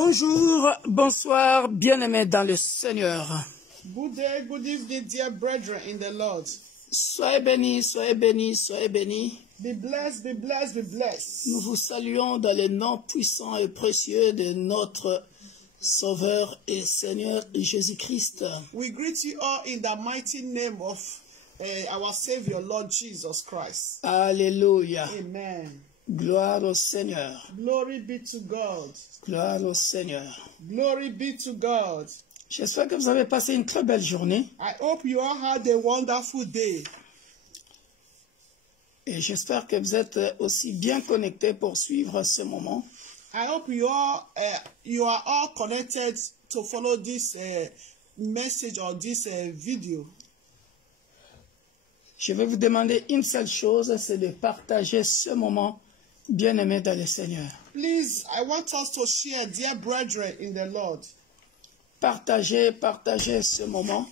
Bonjour, bonsoir, bien-aimés dans le Seigneur. Good day, good evening, dear brethren in the Lord. Soyez bénis, soyez bénis, soyez bénis. Be blessed, be blessed, be blessed. Nous vous saluons dans le nom puissant et précieux de notre Sauveur et Seigneur Jésus-Christ. We greet you all in the mighty name of our Savior, Lord Jesus Christ. Alléluia. Amen. Gloire au Seigneur. Glory be to God. Gloire au Seigneur. Glory be to God. J'espère que vous avez passé une très belle journée. I hope you all had a wonderful day. Et j'espère que vous êtes aussi bien connectés pour suivre ce moment. I hope you are all connected to follow this message or this video. Je vais vous demander une seule chose, c'est de partager ce moment bien-aimé dans le Seigneur. Please, I want us to share, dear brethren in the Lord. Partagez ce moment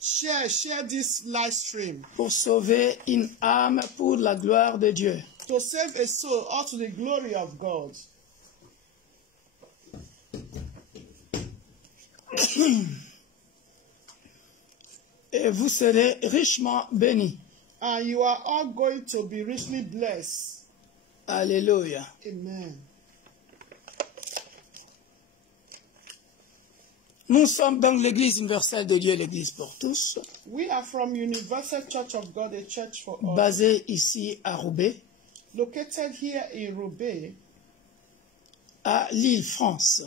Share this live stream. pour sauver une âme pour la gloire de Dieu. To save a soul, all to the glory of God. Et vous serez richement bénis. And you are all going to be richly blessed. Alléluia. Amen. Nous sommes dans l'Église universelle de Dieu, l'Église pour tous, We are from Universal Church of God, a church for all. basée ici à Roubaix, Located here in Roubaix, à Lille, France.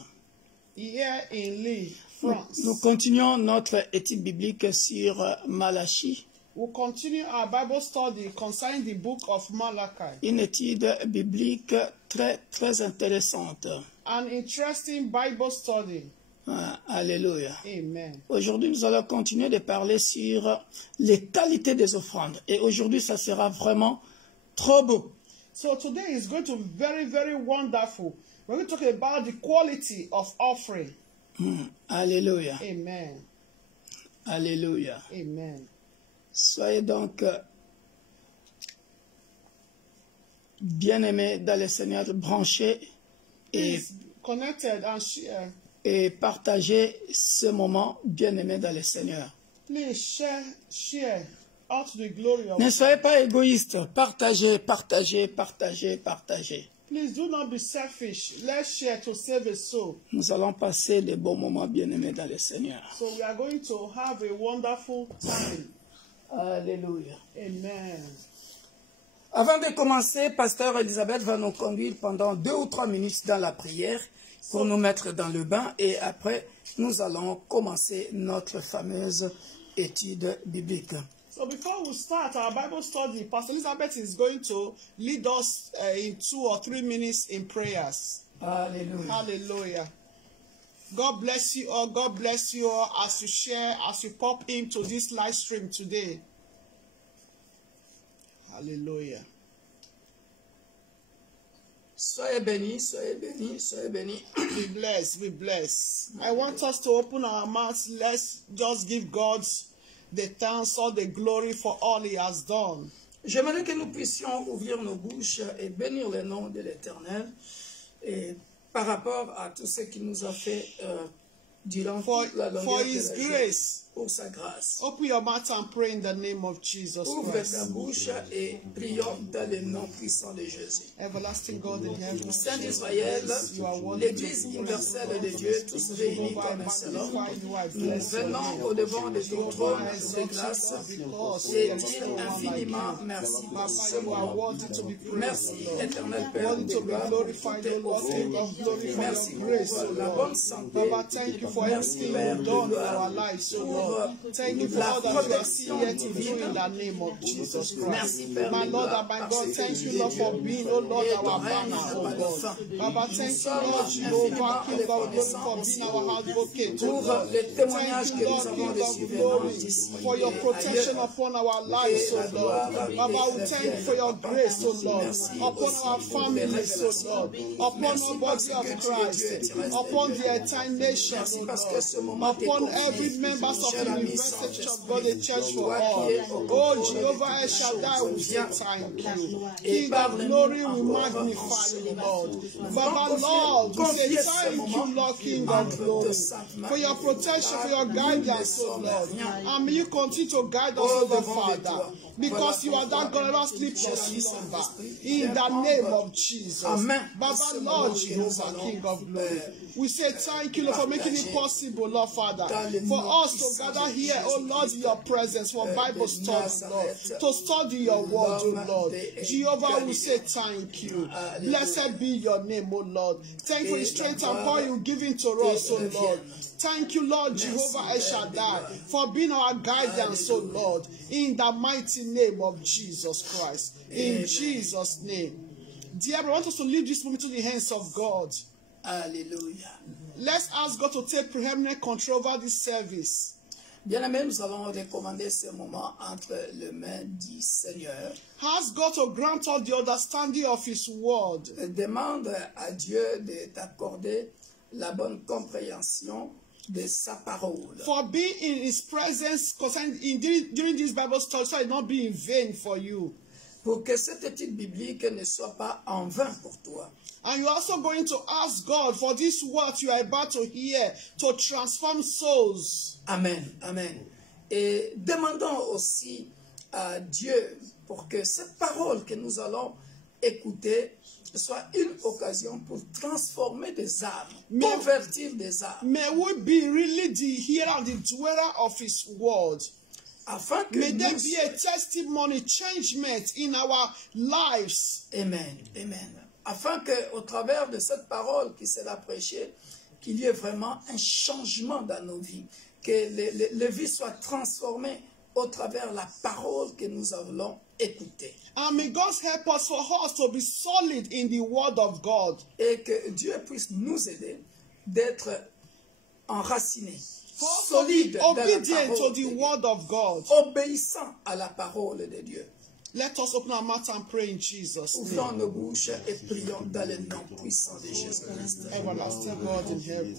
here in Lille, France. Nous continuons notre étude biblique sur Malachie, We'll continue our Bible study concerning the book of Malachi. une étude biblique très intéressante. An interesting Bible study. Alléluia. Amen. Aujourd'hui, nous allons continuer de parler sur les qualités des offrandes. Et aujourd'hui, ça sera vraiment trop beau. So today is going to be very, very wonderful. We're going to talk about the quality of offering. Alléluia. Amen. Alléluia. Amen. Soyez donc bien-aimés dans le Seigneur, branchés et Please connected and share. partagez ce moment bien-aimé dans le Seigneur. Please share out to the glory of Ne God. soyez pas égoïstes. Partagez. Please do not be selfish. Let's share to save a soul. Nous allons passer de bons moments bien-aimés dans le Seigneur. So we are going to have a wonderful time. Alléluia. Amen. Avant de commencer, Pasteur Elisabeth va nous conduire pendant 2 ou 3 minutes dans la prière pour nous mettre dans le bain et après, nous allons commencer notre fameuse étude biblique. So before we start our Bible study, Pastor Elizabeth is going to lead us in 2 or 3 minutes in prayers. Alléluia. Hallelujah. God bless you all. God bless you all as you share, as you pop into this live stream today. Hallelujah. Soyez bénis, soyez bénis, soyez bénis. Be blessed, be blessed. I want us to open our mouths. Let's just give God the thanks, all the glory for all He has done. J'aimerais que nous puissions ouvrir nos bouches et bénir le nom de l'Éternel et par rapport à tout ce qu'il nous a fait durant toute la longueur For de His la journée, grace. pour sa grâce. Open your mouth and pray in the name of Jesus Ouvre Christ. ta bouche et prions dans le nom puissant de Jésus. Everlasting God in heaven. Saint d'Israël, You are worthy l'Église universelle de Dieu, tous réunis comme un seul homme, nous venons au devant de ton trône de grâce et dire infiniment merci pour ce moment. Merci, éternel Père de gloire, pour tout tes offres. Merci pour la bonne santé. Baba, thank you for everything you've done in our lives, O Lord. Thank you for all that you are still yet to do in the name of Jesus Christ. My Lord and my God, thank you, Lord, for being, oh Lord, our banner, oh God. Baba, thank you, Lord, Jehovah, King of glory, for being our advocate, oh God. Thank you, Lord, King of glory, for your protection upon our lives, oh Lord. Baba, we thank you for your grace, oh Lord, upon our families, oh Lord, upon the body of Christ, upon the entire nation, oh Lord, upon every members of Universal Church of God, a church for all. Oh, Jehovah El Shaddai, we say thank you. King of glory, we magnify you, Lord. Baba, Lord, we say thank you, Lord, King of glory, for your protection, for your guidance, oh Lord. And may you continue to guide us, oh Father, because you are that God that sleeps or slumber. In the name of Jesus. Baba, Lord, Jehovah, King of glory, we say thank you, Lord, for making it possible, Lord Father, for us to gather here, oh Lord, in your presence for Bible study, Lord, to study your word, oh Lord. Jehovah, we say thank you. Blessed be your name, oh Lord. Thank you for the strength and power you've given to us, oh Lord. Thank you, Lord Jehovah El Shaddai, for being our guidance, oh Lord, in the mighty name of Jesus Christ. In Jesus' name. Dear, I want us to leave this moment to the hands of God. Alléluia. Let's ask God to take preeminent control over this service. Bien-aimés, nous allons recommander ce moment entre les mains du Seigneur. Ask God to grant us the understanding of His word. Demande à Dieu de t'accorder la bonne compréhension de sa parole. For being in His presence during this Bible study, so it not be in vain for you. Pour que cette étude biblique ne soit pas en vain pour toi. And you're also going to ask God for this word you are about to hear to transform souls. Amen, amen. Et demandons aussi à Dieu pour que cette parole que nous allons écouter soit une occasion pour transformer des âmes, convertir des âmes. May we be really the hearer and the dweller of His word. Afin que may there be a testimony, changement in our lives. Amen, amen. Afin qu'au travers de cette parole qui sera prêchée, qu'il y ait vraiment un changement dans nos vies, que les vies soient transformées au travers de la parole que nous allons écouter. And may God help us for us to be solid in the word of God. Et que Dieu puisse nous aider d'être enracinés, solides dans la obedient to parole the word of God. Obéissant à la parole de Dieu. Let us open our mouth and pray in Jesus' name. Ouvrons nos bouches et prions dans le nom puissant de Jésus-Christ. Everlasting God in heaven.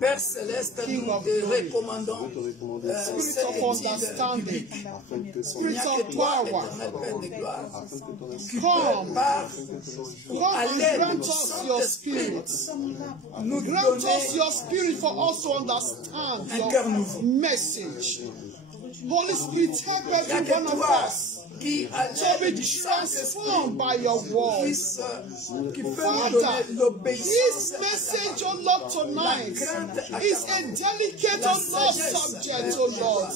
Père Céleste, nous te recommandons Spirit of understanding, Spirit of power, come and grant us your spirit. Grant us your spirit for us to understand your message. Holy Spirit, help every one of us to be transformed by your word. Father, this message, oh Lord, tonight is a delicate, oh Lord, subject, oh Lord.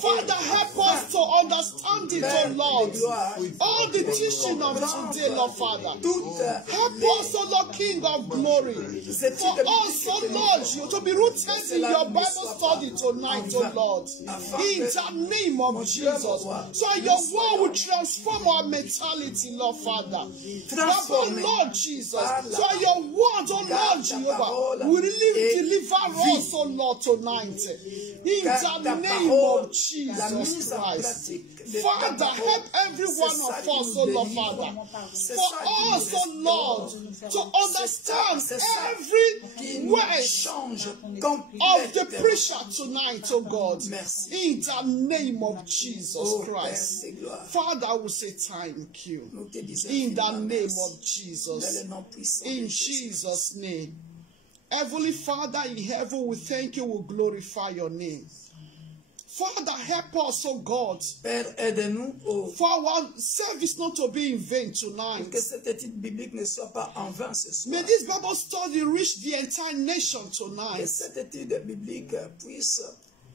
Father, help us to understand it, oh Lord. All the teaching of today, Lord Father. Help us, oh Lord, King of glory. For us, oh Lord, to be rooted in your Bible study tonight, oh Lord. In the name of Jesus. So your word will transform our mentality, Lord Father. Transform, Lord Jesus. So your word, oh Lord Jehovah, will really deliver us, oh Lord, tonight. In the name of Jesus Christ. Father, help every one of us, oh Lord Father. For us, oh Lord, to understand every word of the preacher tonight, oh God. In the name of Jesus Christ. Father, I will say thank you. In the name of Jesus. In Jesus' name. Heavenly Father in heaven, we thank you, we glorify your name. Father, help us, oh God, Père, aide-nous for our service not to be in vain tonight. Que cette étude biblique ne soit pas en vain ce soir. May this Bible study reach the entire nation tonight. Que cette étude biblique puisse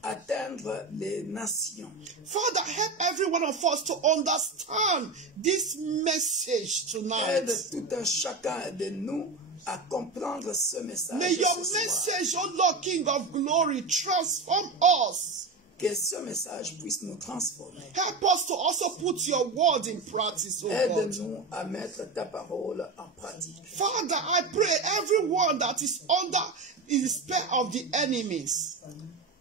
atteindre les nations. Father, help every one of us to understand this message tonight. Aide tout un chacun de nous à comprendre ce message. May your message, oh Lord, King of glory, transform us. Que ce message puisse nous transformer. Help us to also put your word in practice, oh God. Aide-nous à mettre ta parole en pratique. Father, I pray everyone that is under the spell of the enemies.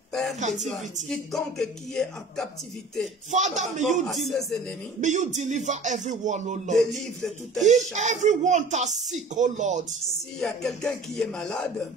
Père de gloire, quiconque qui est en captivité, Father, may you deliver everyone, oh Lord. Délivre tout un If chacun. everyone that's sick, oh Lord. S'il y a quelqu'un qui est malade,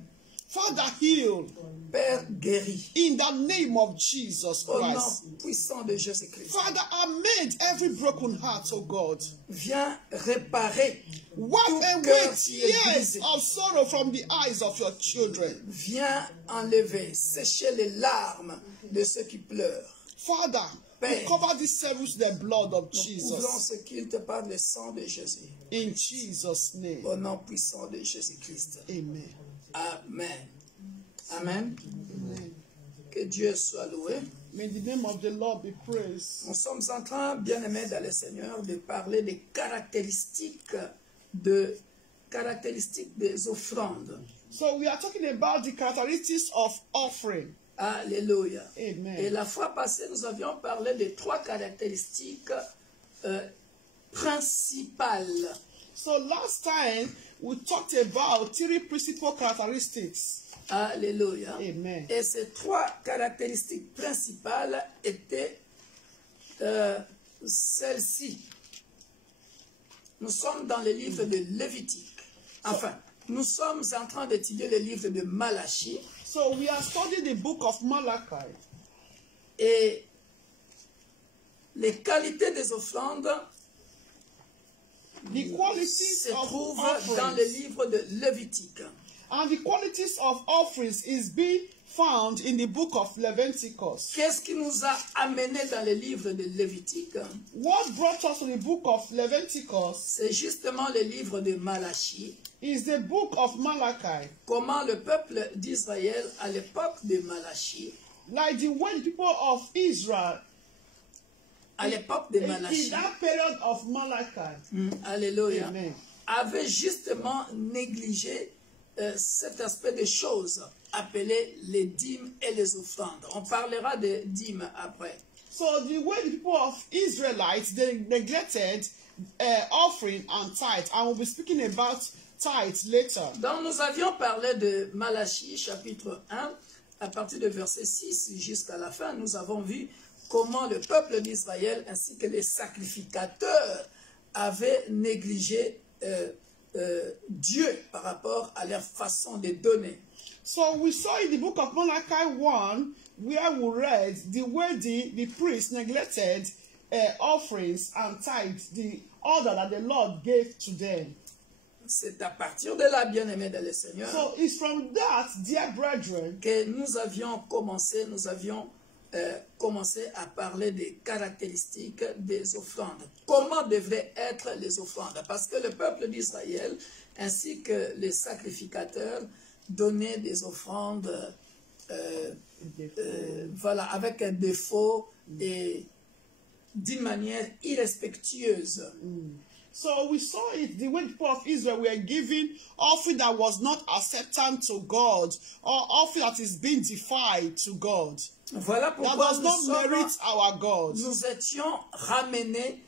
Father, heal. Père, guéris. In the name of Jesus Au nom Christ. puissant de Jésus-Christ. Father, amend every broken heart, oh God. Viens réparer Wipe tout away cœur qui est tears brisé. of sorrow from the eyes of your children. Viens enlever, sécher les larmes de ceux qui pleurent. Father, we cover this service with the blood of Nous couvrons Jesus. ce qu'il te parle, le sang de Jésus. In Jesus' name. Au nom puissant de Jésus-Christ. Amen. Amen. Amen. Amen. Que Dieu soit loué. May the name of the Lord be praised. Nous sommes en train, bien-aimés dans le Seigneur, de parler des caractéristiques des offrandes. So we are talking about the characteristics of offering. Alléluia. Amen. Et la fois passée, nous avions parlé de 3 caractéristiques principales. So last time we talked about 3 principal characteristics. Alléluia. Amen. Et ces 3 caractéristiques principales étaient celles-ci. Nous sommes dans le livre de Lévitique. Enfin, nous sommes en train d'étudier le livre de Malachie. So we are studying the book of Malachi. Et les qualités des offrandes The qualities se of trouvent dans le offerings. livre de Lévitique. And the qualities of offerings is being found in the book of Leviticus. Qu'est-ce qui nous a amenés dans le livre de Lévitique? What brought us to the book of Leviticus C'est justement le livre de Malachie. is the book of Malachi. Comment le peuple d'Israël, à l'époque de Malachie, Like the way the people of Israel à l'époque de in Malachie, that period of Malachi. alléluia, Amen. avait justement négligé cet aspect des choses appelé les dîmes et les offrandes. On parlera des dîmes après. So the way the people of Israelites, they neglected offering and tithe, and we'll be speaking about tithe later. Donc nous avions parlé de Malachie chapitre 1, à partir de verset 6 jusqu'à la fin, nous avons vu comment le peuple d'Israël ainsi que les sacrificateurs avaient négligé Dieu par rapport à leur façon de donner. So we saw in the book of Malachi 1, where we read the way the priests neglected offerings and tithes, the order that the Lord gave to them. C'est à partir de là, bien-aimés dans le Seigneur, So it's from that, dear brethren, que nous avions commencé à parler des caractéristiques des offrandes. Comment devraient être les offrandes? Parce que le peuple d'Israël, ainsi que les sacrificateurs, donnaient des offrandes voilà, avec un défaut et d'une manière irrespectueuse. so we saw it, the way the people of Israel were giving offering that was not acceptable to God, or offering that is being defied to God. Voilà That pourquoi does not merit our God. nous étions ramenés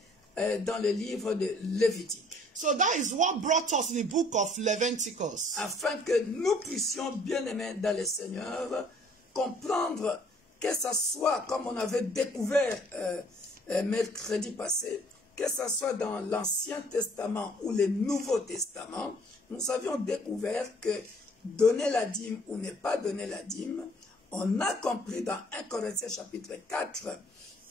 dans le livre de Lévitique. So that is what brought us in the book of Leviticus. Afin que nous puissions, bien aimés dans le Seigneur, comprendre que ce soit, comme on avait découvert mercredi passé, que ce soit dans l'Ancien Testament ou le Nouveau Testament, nous avions découvert que donner la dîme ou ne pas donner la dîme, on a compris dans 1 Corinthiens chapitre 4,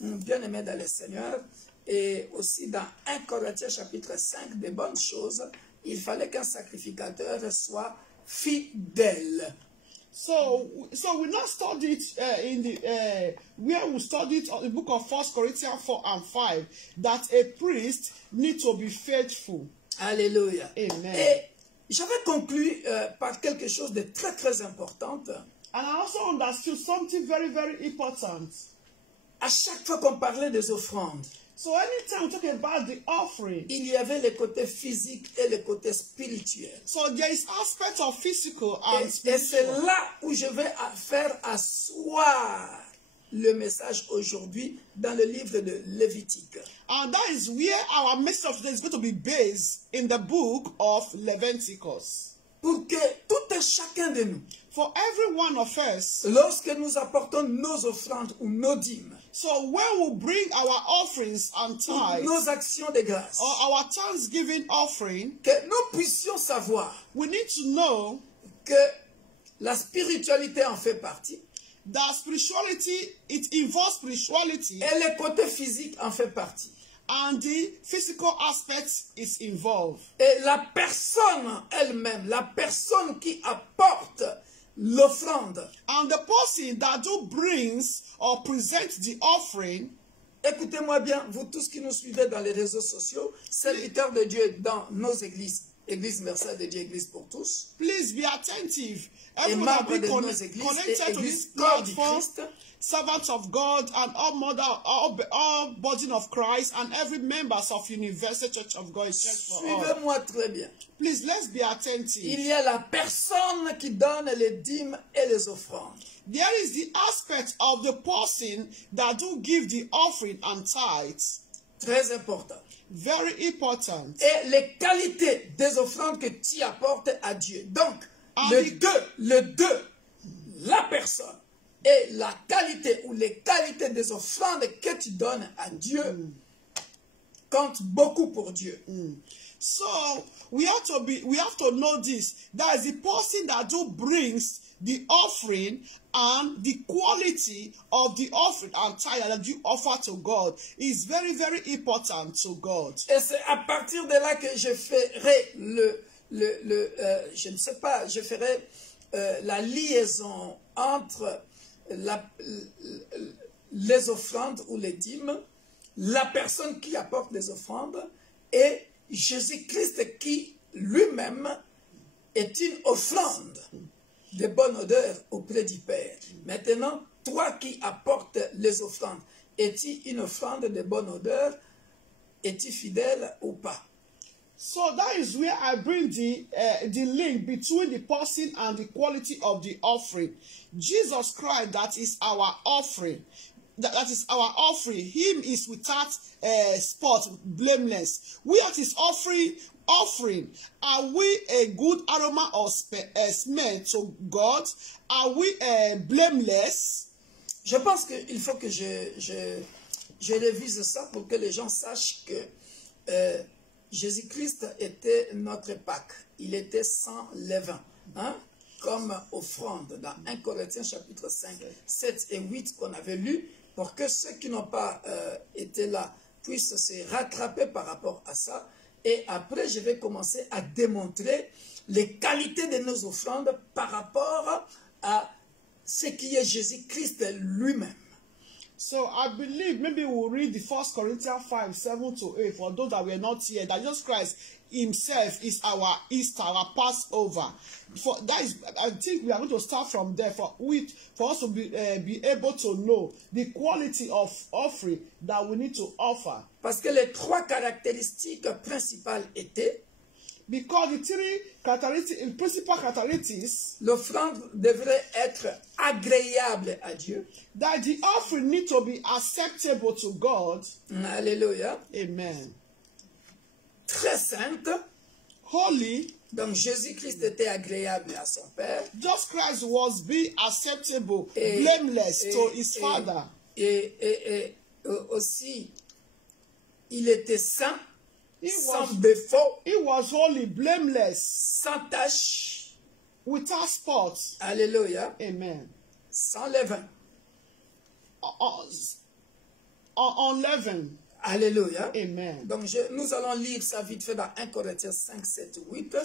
bien aimé dans le Seigneur, et aussi dans 1 Corinthiens chapitre 5, des bonnes choses, il fallait qu'un sacrificateur soit fidèle. So we now studied in the where we studied the book of 1 Corinthians 4 and 5 that a priest needs to be faithful. Alléluia. Amen. Et j'avais conclu par quelque chose de très très important. And I also understood something very, very important. À chaque fois qu'on parlait des offrandes, So anytime we talk about the offering, il y avait le côté physique et le côté spirituel. so there is aspect of physical and Et c'est spiritual. là où je vais faire asseoir le message aujourd'hui dans le livre de Lévitique. And that is where our message of today is going to be based in the book of Leviticus. Pour que tout et chacun de nous, For every one of us, lorsque nous apportons nos offrandes ou nos dîmes, so when we bring our offerings and ou tithes, nos actions de grâce, or our thanksgiving offering, que nous puissions savoir we need to know que La spiritualité en fait partie. That spirituality, it involves spirituality. Et le côté physique en fait partie. And the physical aspect is involved. Et la personne elle-même, la personne qui apporte l'offrande. And the person that do brings or presents the offering. Écoutez-moi bien, vous tous qui nous suivez dans les réseaux sociaux, serviteurs de Dieu dans nos églises, Église Merced de Dieu, Église pour tous. Please be attentive. Et Everyone membres be de nos églises connected et to églises this corps du platform. Christ. Servants of God and all body of Christ and every members of Universal Church of God. Suivez-moi très bien. Please, let's be attentive. Il y a la personne qui donne les dîmes et les offrandes. There is the aspect of the person that do give the offering and tithes. Très important. Very important. Et les qualités des offrandes que tu apportes à Dieu. Donc, le deux, la personne et la qualité ou les qualités des offrandes que tu donnes à Dieu comptent beaucoup pour Dieu. So we have to know this. That is the person that do brings the offering and the quality of the offering and tithe that you offer to God is very, very important to God. Et c'est à partir de là que je ferai je ne sais pas, je ferai la liaison entre les offrandes ou les dîmes, la personne qui apporte les offrandes et Jésus-Christ qui lui-même est une offrande de bonne odeur auprès du Père. Maintenant, toi qui apportes les offrandes, es-tu une offrande de bonne odeur? Es-tu fidèle ou pas? So that is where I bring the link between the person and the quality of the offering. Jesus Christ, that is our offering. That is our offering. Him is without spot, blameless. We are his offering. Are we a good aroma or smell to God? Are we blameless? Je pense qu'il faut que je révise ça pour que les gens sachent que Jésus-Christ était notre Pâque. Il était sans levain, hein? Comme offrande dans 1 Corinthiens chapitre 5, 7 et 8 qu'on avait lu, pour que ceux qui n'ont pas été là puissent se rattraper par rapport à ça. Et après, je vais commencer à démontrer les qualités de nos offrandes par rapport à ce qui est Jésus-Christ lui-même. So I believe maybe we'll read the 1 Corinthians 5, 7 to 8 for those that were not here. That Jesus Christ himself is our Easter, our Passover. For that is, I think we are going to start from there for us to be able to know the quality of offering that we need to offer. Parce que les trois caractéristiques principales étaient because the three principal characteristics, l'offrande devrait être agréable à Dieu. That the offering need to be acceptable to God. Alléluia. Amen. Très sainte. Holy. Donc Jésus-Christ était agréable à son Père. Jesus Christ was being acceptable, blameless to his Father. Et aussi, il était saint. Sans défaut, he was holy, blameless, sans tache, without spot. Alléluia. Amen. Sans levain. Unleavened. Alléluia. Amen. Donc nous allons lire ça vite fait dans 1 Corinthiens 5, 7, 8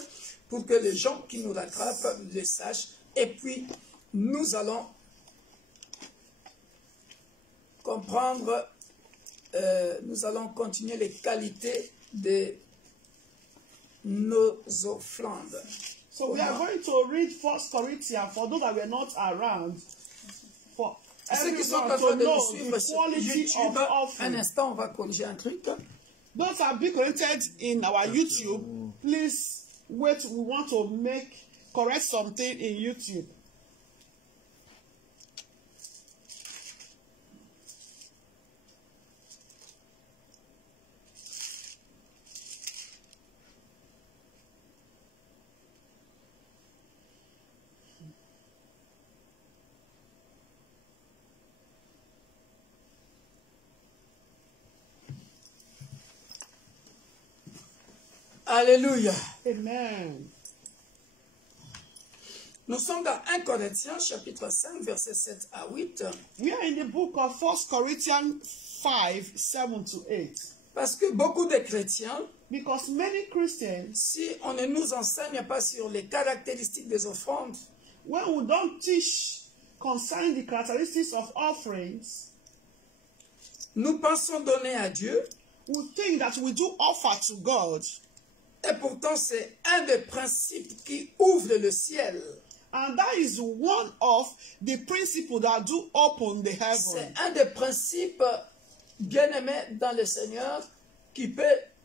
pour que les gens qui nous rattrapent le sachent. Et puis nous allons comprendre, nous allons continuer les qualités de nos offrandes. So we are going to read 1 Corinthians for those that were not around. For ceux qui sont en train de nous suivre sur YouTube, un instant, on va corriger un truc. Those that are being connected in our YouTube, please wait. We want to correct something in YouTube. Alléluia. Amen. Nous sommes dans 1 Corinthiens, chapitre 5, versets 7 à 8. We are in the book of 1 Corinthians 5, 7 to 8. Parce que beaucoup de chrétiens, Because many Christians, si on ne nous enseigne pas sur les caractéristiques des offrandes, when we don't teach concerning the characteristics of offerings, nous pensons donner à Dieu, we think that we do offer to God. et pourtant c'est un des principes qui ouvre le ciel. And that is one of the principles that do open the heaven. C'est un des principes bien-aimés dans le Seigneur qui peut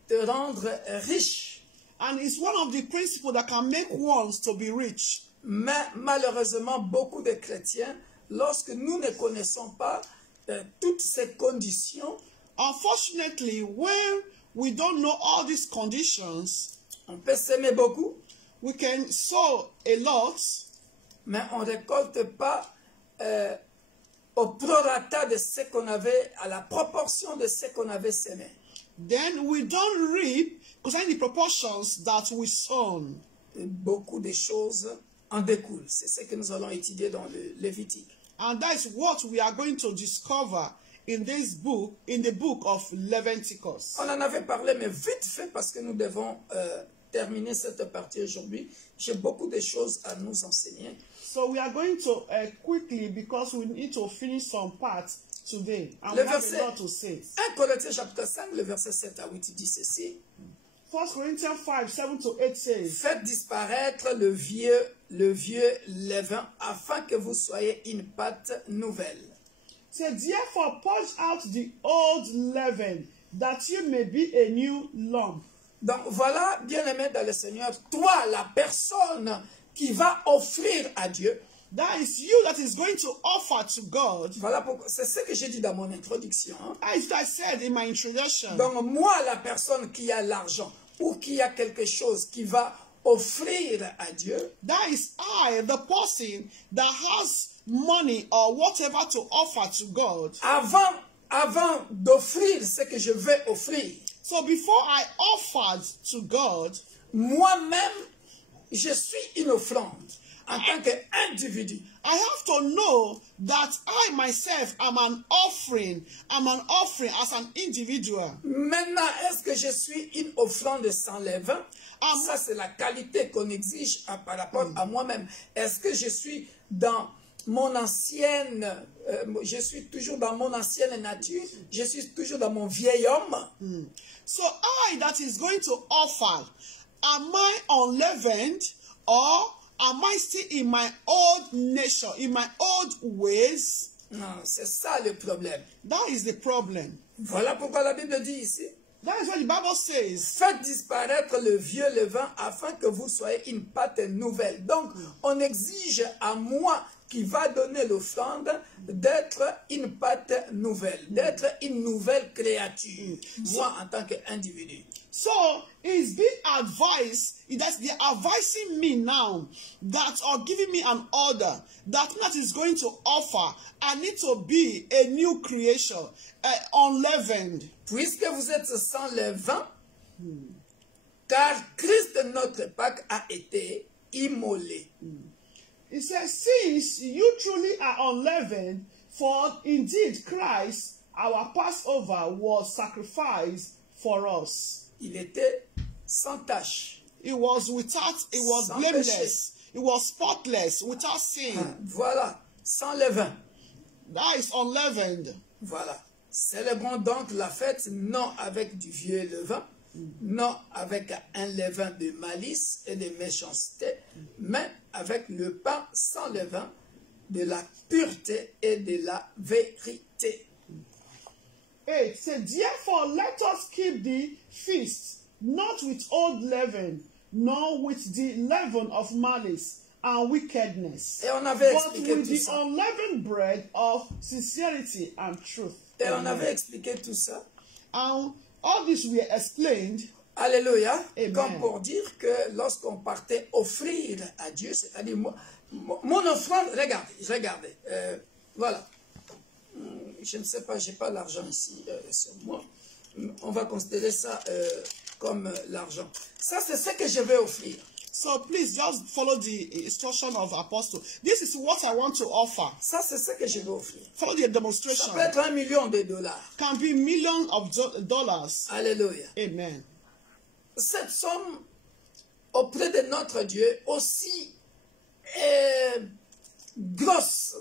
te rendre riche. And it's one of the principles that can make ones to be rich. Mais malheureusement, beaucoup de chrétiens, lorsque nous ne connaissons pas toutes ces conditions, Unfortunately, when we don't know all these conditions, on peut s'aimer beaucoup, we can sow a lot, mais on ne récolte pas au prorata de ce qu'on avait, à la proportion de ce qu'on avait semé. then we don't reap concerning the proportions that we sown. Beaucoup de choses en découlent. C'est ce que nous allons étudier dans le Lévitique. And that is what we are going to discover in this book, in the book of Leviticus. On en avait parlé, mais vite fait, parce que nous devons terminer cette partie aujourd'hui. J'ai beaucoup de choses à nous enseigner. So we are going to quickly, because we need to finish some parts today. And Le we have verset- a lot to say. 1 Corinthiens chapitre 5, le verset 7 à 8 dit ceci. 1 Corinthians 5, 7 to 8 says, Faites disparaître le vieux levain afin que vous soyez une pâte nouvelle. say, therefore purge out the old leaven, that you may be a new lump. Donc voilà, bien-aimé dans le Seigneur, toi, la personne qui va offrir à Dieu. That is you that is going to offer to God. Voilà pourquoi, c'est ce que j'ai dit dans mon introduction. Hein. As I said in my introduction. Donc moi, la personne qui a l'argent ou qui a quelque chose qui va offrir à Dieu, That is I, the person that has money or whatever to offer to God. avant d'offrir ce que je vais offrir, So before I offered to God, moi-même, je suis une offrande en tant qu'individu. I have to know that I myself am an offering. I'm an offering as an individual. Maintenant, est-ce que je suis une offrande sans levain? Ça, c'est la qualité qu'on exige par rapport à moi-même. Est-ce que je suis dans mon ancienne, je suis toujours dans mon ancienne nature, je suis toujours dans mon vieil homme? So I that is going to offer, am I unleavened, or am I still in my old nature, in my old ways? Non, c'est ça le problème. That is the problem. Voilà pourquoi la Bible dit ici, That is what the Bible says. faites disparaître le vieux levain afin que vous soyez une pâte nouvelle. Donc, on exige à moi qui va donner l'offrande d'être une pâte nouvelle, d'être une nouvelle créature, moi en tant qu'individu. So it's being advised, that they are advising me now that, or giving me an order that is going to offer. I need to be a new creation, unleavened. Puisque vous êtes sans levain, car Christ notre Pâque a été immolé. It says, since you truly are unleavened, for indeed Christ, our Passover, was sacrificed for us. Il était sans tache. It was without, it was Sans blameless. It was spotless, without sin. Voilà, sans levain. That is unleavened. Voilà. Célébrons donc la fête non avec du vieux levain, non avec un levain de malice et de méchanceté, mais avec le pain sans levain, de la pureté et de la vérité. 8 says, therefore let us keep the feast, not with old leaven, nor with the leaven of malice and wickedness, Et on avait but expliqué with tout the ça. unleavened bread of sincerity and truth. Et on avait expliqué tout ça. And all this we explained. Alléluia. Amen. Comme pour dire que lorsqu'on partait offrir à Dieu, c'est-à-dire mon offrande, regardez, voilà. Je ne sais pas, je n'ai pas l'argent ici sur moi. On va considérer ça comme l'argent. Ça, c'est ce que je vais offrir. So please just follow the instruction of Apostle. This is what I want to offer. Ça, c'est ce que je vais offrir. Follow the demonstration. Ça peut être $1 million. Can be millions of dollars. Alléluia. Amen. Cette somme auprès de notre Dieu, aussi grosse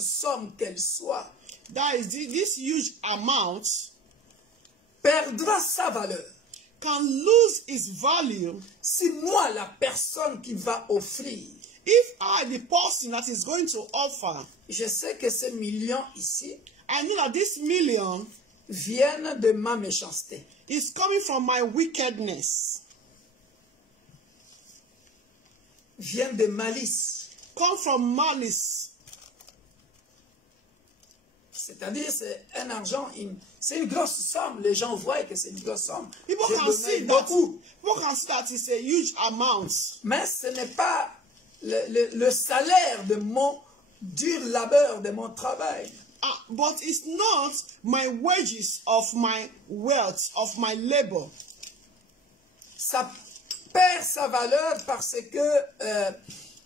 somme qu'elle soit, That is, this huge amount perdra sa valeur. Can lose its value si moi, la personne qui va offrir, if I, the person that is going to offer, je sais que ces millions ici, I know that this million viennent de ma méchanceté. Is coming from my wickedness. Vient de malice. Come from malice. C'est-à-dire, c'est un argent, c'est une grosse somme. Les gens voient que c'est une grosse somme. People can see that it's a huge amount. Mais ce n'est pas le salaire de mon dur labeur, de mon travail. But it's not my wages of my wealth, of my labor. Ça perd sa valeur parce que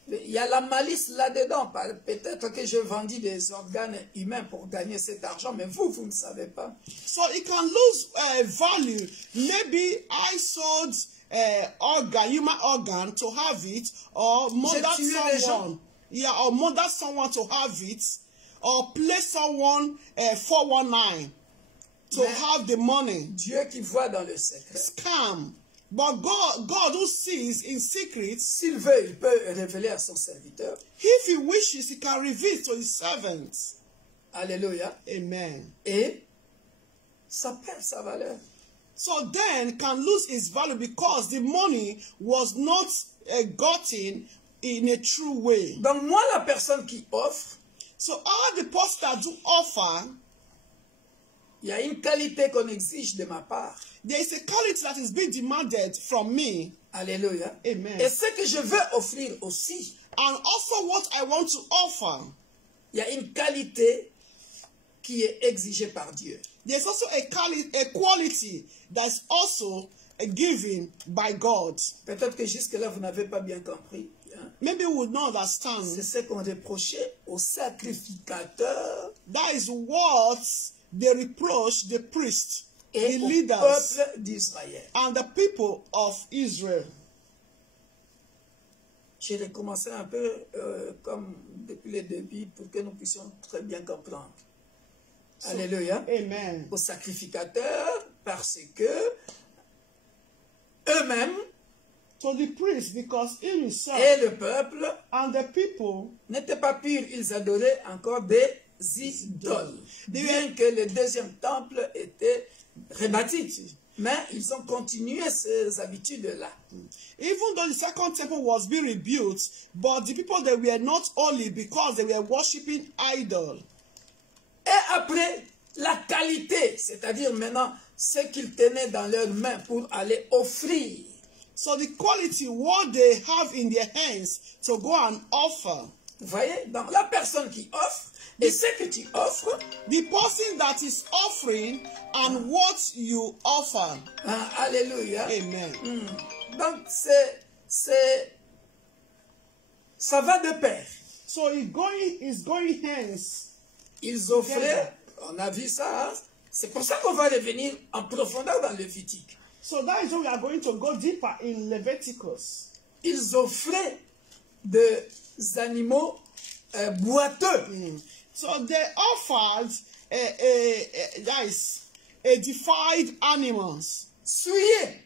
il y a la malice là-dedans. Peut-être que je vendis des organes humains pour gagner cet argent, mais vous ne savez pas. So it can lose value. Maybe I sold human organ to have it, or murder someone. Yeah, or murder someone to have it, or play someone 419 to have the money. Dieu qui voit dans le secret. Scam. But God who sees in secret, s'il veut, il peut révéler à son serviteur. If he wishes, he can reveal to his servants. Alléluia. Amen. Et ça perd sa valeur. So then can lose its value because the money was not gotten in a true way. Donc moi, la personne qui offre, so all the person that do offer, il y a une qualité qu'on exige de ma part. There is a quality that is being demanded from me. Alléluia. Amen. Et ce que je veux offrir aussi. And also what I want to offer. Il y a une qualité qui est exigée par Dieu. There's also a quality that's also given by God. Peut-être que jusque-là, vous n'avez pas bien compris. Hein? Maybe you would not understand. C'est ce qu'on reprochait aux sacrificateurs. That is what they reproach the priests. Et the au leaders peuple d'Israël. And the people of Israel. J'ai recommencé un peu comme depuis le début pour que nous puissions très bien comprendre. So, alléluia. Amen. Aux sacrificateurs parce que eux-mêmes to the priests because he himself et le peuple and the people n'étaient pas purs, ils adoraient encore des idoles. Bien que le deuxième temple était rebâti. Mais ils ont continué ces habitudes-là. Even though the second temple was being rebuilt, but the people they were not holy because they were worshiping idols. Et après, la qualité, c'est-à-dire maintenant ce qu'ils tenaient dans leurs mains pour aller offrir. So the quality, what they have in their hands to go and offer. Vous voyez, donc la personne qui offre, et ce que tu offres, the person that is offering and what you offer. Alléluia. Amen. Donc ça va de pair. So it's going hands. Ils offraient, on a vu ça, hein? C'est pour ça qu'on va revenir en profondeur dans Lévitique. So that is why we are going to go deeper in Leviticus. Ils offraient des animaux boiteux. So they offered a defiled animals. Souillés.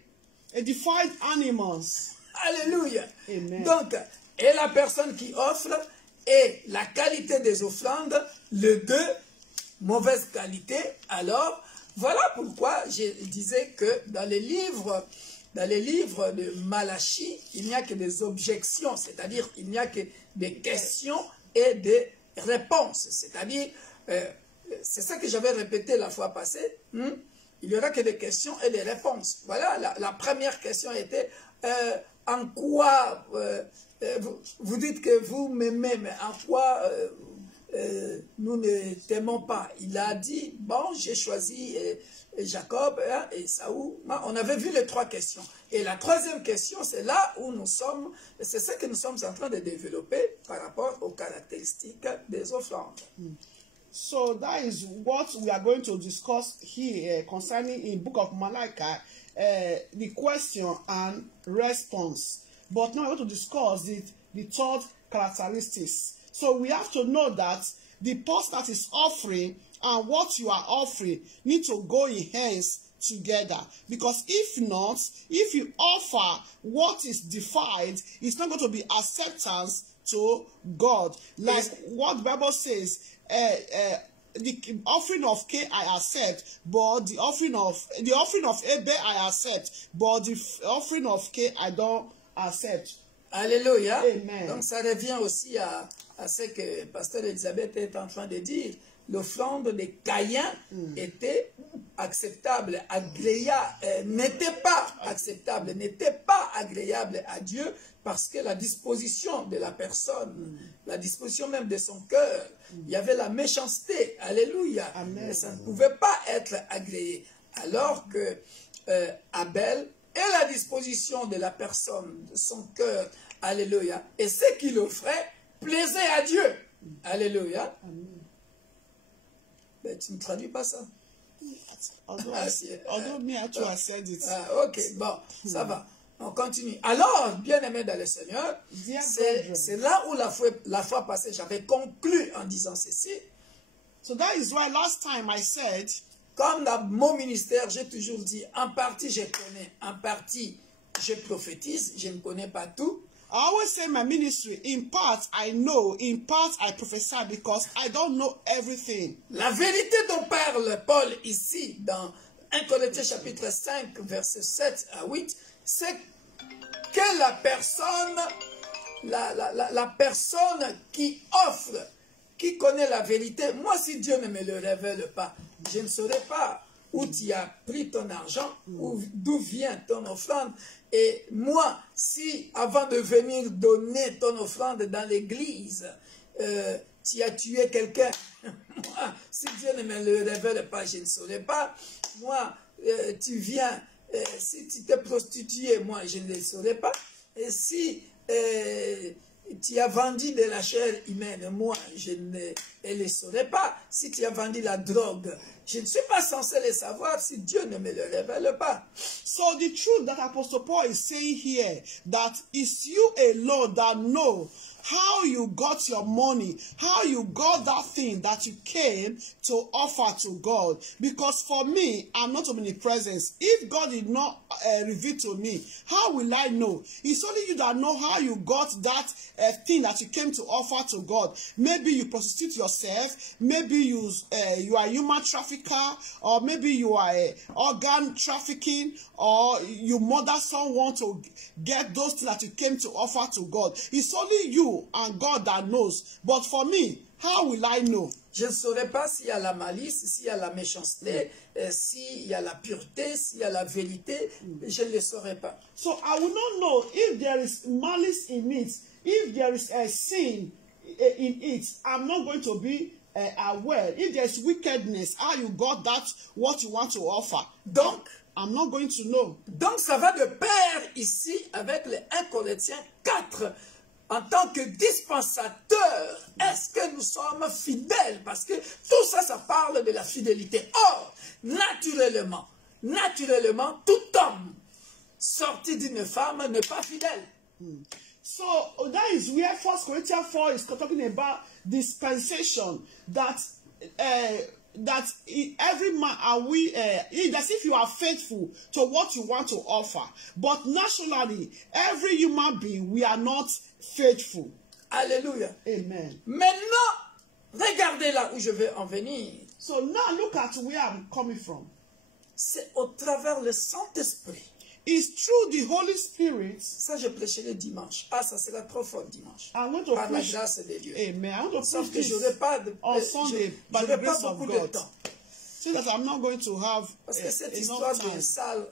A defiled animals. Alléluia. Amen. Donc, et la personne qui offre et la qualité des offrandes, les deux, mauvaise qualité, alors, voilà pourquoi je disais que dans les livres de Malachie, il n'y a que des objections, c'est-à-dire il n'y a que des questions et des réponses. C'est-à-dire, c'est ça que j'avais répété la fois passée, il y aura que des questions et des réponses. Voilà, la première question était, en quoi, vous dites que vous m'aimez, mais en quoi nous ne t'aimons pas? Il a dit, bon, j'ai choisi Jacob et Esaü. On avait vu les 3 questions. Et la 3e question, c'est là où nous sommes, c'est ce que nous sommes en train de développer par rapport aux caractéristiques des offrandes. So that is what we are going to discuss here concerning in book of Malachi, the question and response. But now we're going to discuss the 3rd characteristics. So we have to know that the person that is offering and what you are offering need to go in hands together, because if not, if you offer what is defiled, it's not going to be acceptance to God. Like what the Bible says, the offering of Cain I accept, but the offering of Abel I accept, but the offering of Cain I don't accept. Alléluia. Amen. Donc ça revient aussi à ce que Pasteur Elisabeth est en train de dire. L'offrande de Caïn était acceptable, agréable, n'était pas acceptable, n'était pas agréable à Dieu, parce que la disposition de la personne, la disposition même de son cœur, il y avait la méchanceté, alléluia, et ça ne pouvait pas être agréé. Alors que Abel et la disposition de la personne, de son cœur, alléluia, et ce qu'il offrait plaisait à Dieu, alléluia. Ben, tu ne traduis pas ça? Although me I too said it. Ok, bon, ça va. On continue. Alors, bien-aimés dans le Seigneur, c'est là où la fois passée, j'avais conclu en disant ceci. So that is why last time I said, comme dans mon ministère, j'ai toujours dit, en partie je connais, en partie je prophétise, je ne connais pas tout. I always say my ministry, in part I know, in part I prophesy, because I don't know everything. La vérité dont parle Paul ici, dans 1 Corinthiens chapitre 5, versets 7 à 8, c'est que la personne qui offre, qui connaît la vérité, moi si Dieu ne me le révèle pas, je ne saurais pas où tu as pris ton argent, d'où vient ton offrande. Et moi, si avant de venir donner ton offrande dans l'église, tu as tué quelqu'un, moi, si Dieu ne me le révèle pas, je ne saurais pas. Moi, tu viens, si tu t'es prostitué, moi, je ne le saurais pas. Et si tu as vendu de la chair humaine, moi, je ne le saurais pas. Si tu as vendu la drogue, je ne suis pas censé le savoir si Dieu ne me le révèle pas. So the truth that Apostle Paul is saying here, that it's you alone that know how you got your money, how you got that thing that you came to offer to God. Because for me, I'm not omnipresent. If God did not reveal to me, how will I know? It's only you that know how you got that thing that you came to offer to God. Maybe you prostitute yourself, maybe you are human trafficker, or maybe you are organ trafficking, or you murder someone to get those things that you came to offer to God. It's only you and God that knows. But for me, how will I know? Je ne saurais pas s'il y a la malice, s'il y a la méchanceté, s'il y a la pureté, s'il y a la vérité. Je ne le saurais pas. So I will not know if there is malice in it, if there is a sin in it. I'm not going to be aware. If there is wickedness, how you got that, what you want to offer. Donc, I'm not going to know. Donc ça va de pair ici avec les 1 Corinthiens 4. En tant que dispensateur, est-ce que nous sommes fidèles? Parce que tout ça, ça parle de la fidélité. Or, naturellement, tout homme sorti d'une femme n'est pas fidèle. So that is where 1 Corinthians 4 is talking about dispensation, that every man are we that's if you are faithful to what you want to offer. But naturally, every human being, we are not faithful. Alléluia. Amen. Maintenant, regardez là où je vais en venir. So now look at where I'm coming from. C'est au travers le Saint-Esprit. It's through the Holy Spirit. Ça, je prêcherai dimanche. Ah, ça sera trop fort dimanche. I'm going to par preach. La grâce de Dieu. Amen. I'm going to Sauf preach que j'aurai pas de, on Sunday by the grace of beaucoup God. de temps. So that I'm not going to have parce que cette histoire de salle,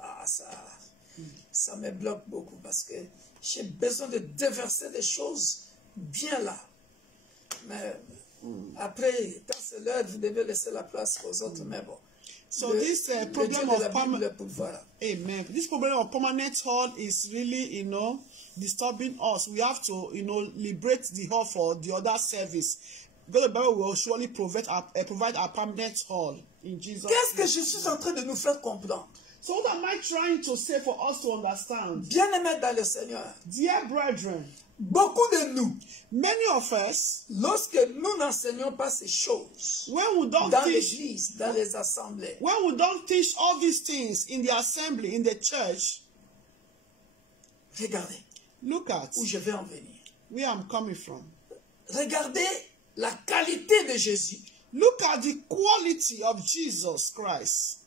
ça me bloque beaucoup. Parce que j'ai besoin de déverser des choses bien là. Mais après, quand c'est l'heure, vous devez laisser la place aux autres. Mais bon. So this problem of Amen. This problem of permanent hall is really, disturbing us. We have to, liberate the hall for the other service. God, the Bible will surely provide a permanent hall in Jesus. Qu'est-ce que je suis en train de nous faire comprendre? So what am I trying to say for us to understand? Bien-aimés dans le Seigneur. Dear brethren, beaucoup de nous, many of us, lorsque nous n'enseignons pas ces choses dans l'église, dans les assemblées, when we don't teach all these things in the assembly, in the church, regardez, look at où je vais en venir. Where I'm coming from. Regardez la qualité de Jésus. Look at the quality of Jesus Christ.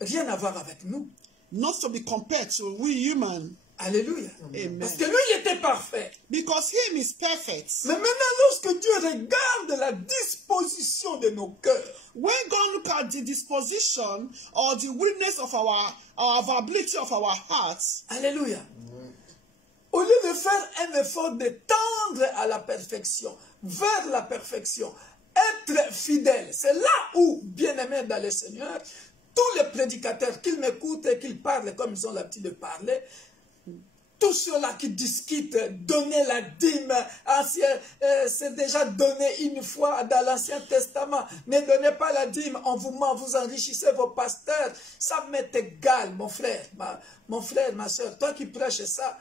Rien à voir avec nous. Not to be compared to we human. Alléluia. Amen. Parce que lui, il était parfait. Because him is perfect. Mais maintenant, lorsque Dieu regarde la disposition de nos cœurs, when God look at the disposition or the willingness of our availability of our hearts, alléluia. Au lieu de faire un effort de tendre à la perfection, vers la perfection, être fidèle, c'est là où, bien-aimés dans le Seigneur, tous les prédicateurs, qu'ils m'écoutent et qu'ils parlent comme ils ont l'habitude de parler, tous ceux-là qui discutent, donner la dîme, c'est déjà donné une fois dans l'Ancien Testament. Ne donnez pas la dîme, on vous ment, vous enrichissez vos pasteurs. Ça m'est égal, mon frère, ma soeur, toi qui prêches ça,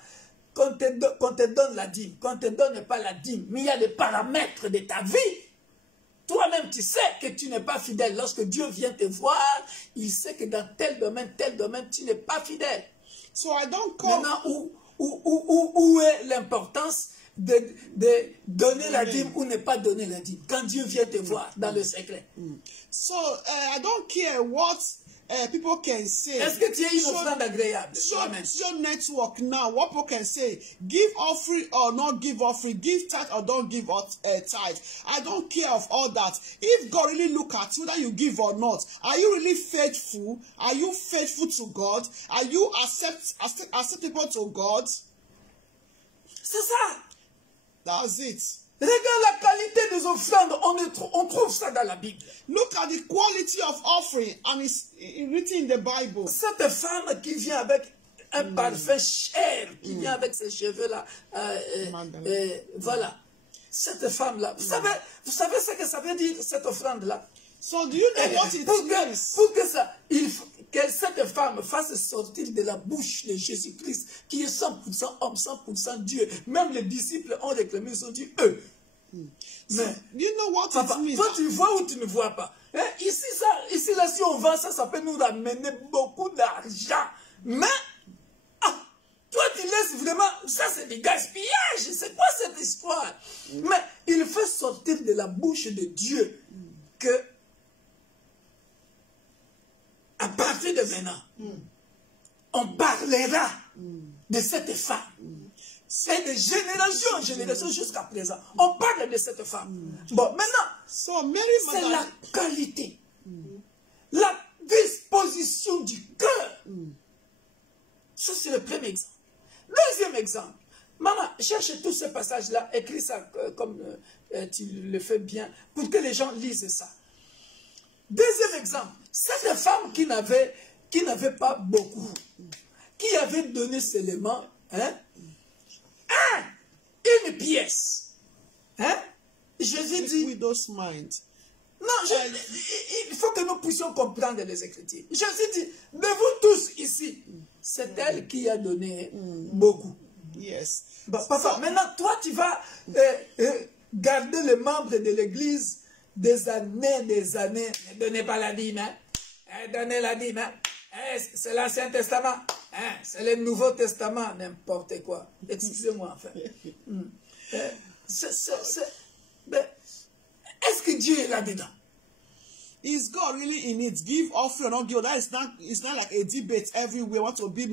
qu'on te donne la dîme, qu'on ne te donne pas la dîme, mais il y a des paramètres de ta vie. Toi-même, tu sais que tu n'es pas fidèle. Lorsque Dieu vient te voir, il sait que dans tel domaine, tu n'es pas fidèle. So I don't come. Maintenant, où est l'importance de donner la dîme ou ne pas donner la dîme quand Dieu vient te voir dans le secret? So I don't care what people can say. Est-ce que tu es une offrande agréable? Your network now, what people can say, give offering or not give offering, give tithe or don't give tithe. I don't care of all that. If God really look at you, whether you give or not, are you really faithful? Are you faithful to God? Are you acceptable to God? C'est ça. That's it. Regarde la qualité des offrandes, on trouve ça dans la Bible. Look at the quality of offering, and it's written in the Bible. Cette femme qui vient avec un parfum cher, qui vient avec ses cheveux-là, voilà. Cette femme-là, vous savez ce que ça veut dire, cette offrande-là? So do you know what it means? Pour que cette femme fasse sortir de la bouche de Jésus-Christ, qui est 100% homme, 100% Dieu. Même les disciples ont réclamé, ils ont dit eux. Mais, do you know what it means? Toi, tu vois ou tu ne vois pas? Ici, là, si on vend ça, ça peut nous ramener beaucoup d'argent. Mais, toi, tu laisses vraiment, ça c'est du gaspillage. C'est quoi cette histoire? Mais il fait sortir de la bouche de Dieu que à partir de maintenant, on parlera de cette femme. C'est de génération en génération jusqu'à présent. On parle de cette femme. Bon, maintenant, c'est la qualité, la disposition du cœur. Ça, c'est le premier exemple. Deuxième exemple. Maman, cherche tous ces passages-là, écris ça comme tu le fais bien, pour que les gens lisent ça. Deuxième exemple, cette femme qui n'avait pas beaucoup, qui avait donné seulement une pièce. Jésus dit, widow's mind. Non, il faut que nous puissions comprendre les Écritures. Jésus dit, de vous tous ici, c'est elle qui a donné beaucoup. Yes. Bon, papa, maintenant, toi, tu vas garder les membres de l'Église des années. Ne donnez pas la dîme, hein? Donnez la dîme, hein? C'est l'Ancien Testament, hein? C'est le Nouveau Testament, n'importe quoi. Excusez-moi, enfin. Est-ce que Dieu est là-dedans? Is God really in it? Give offering or not give? That is not. It's not like a debate everywhere. Want to be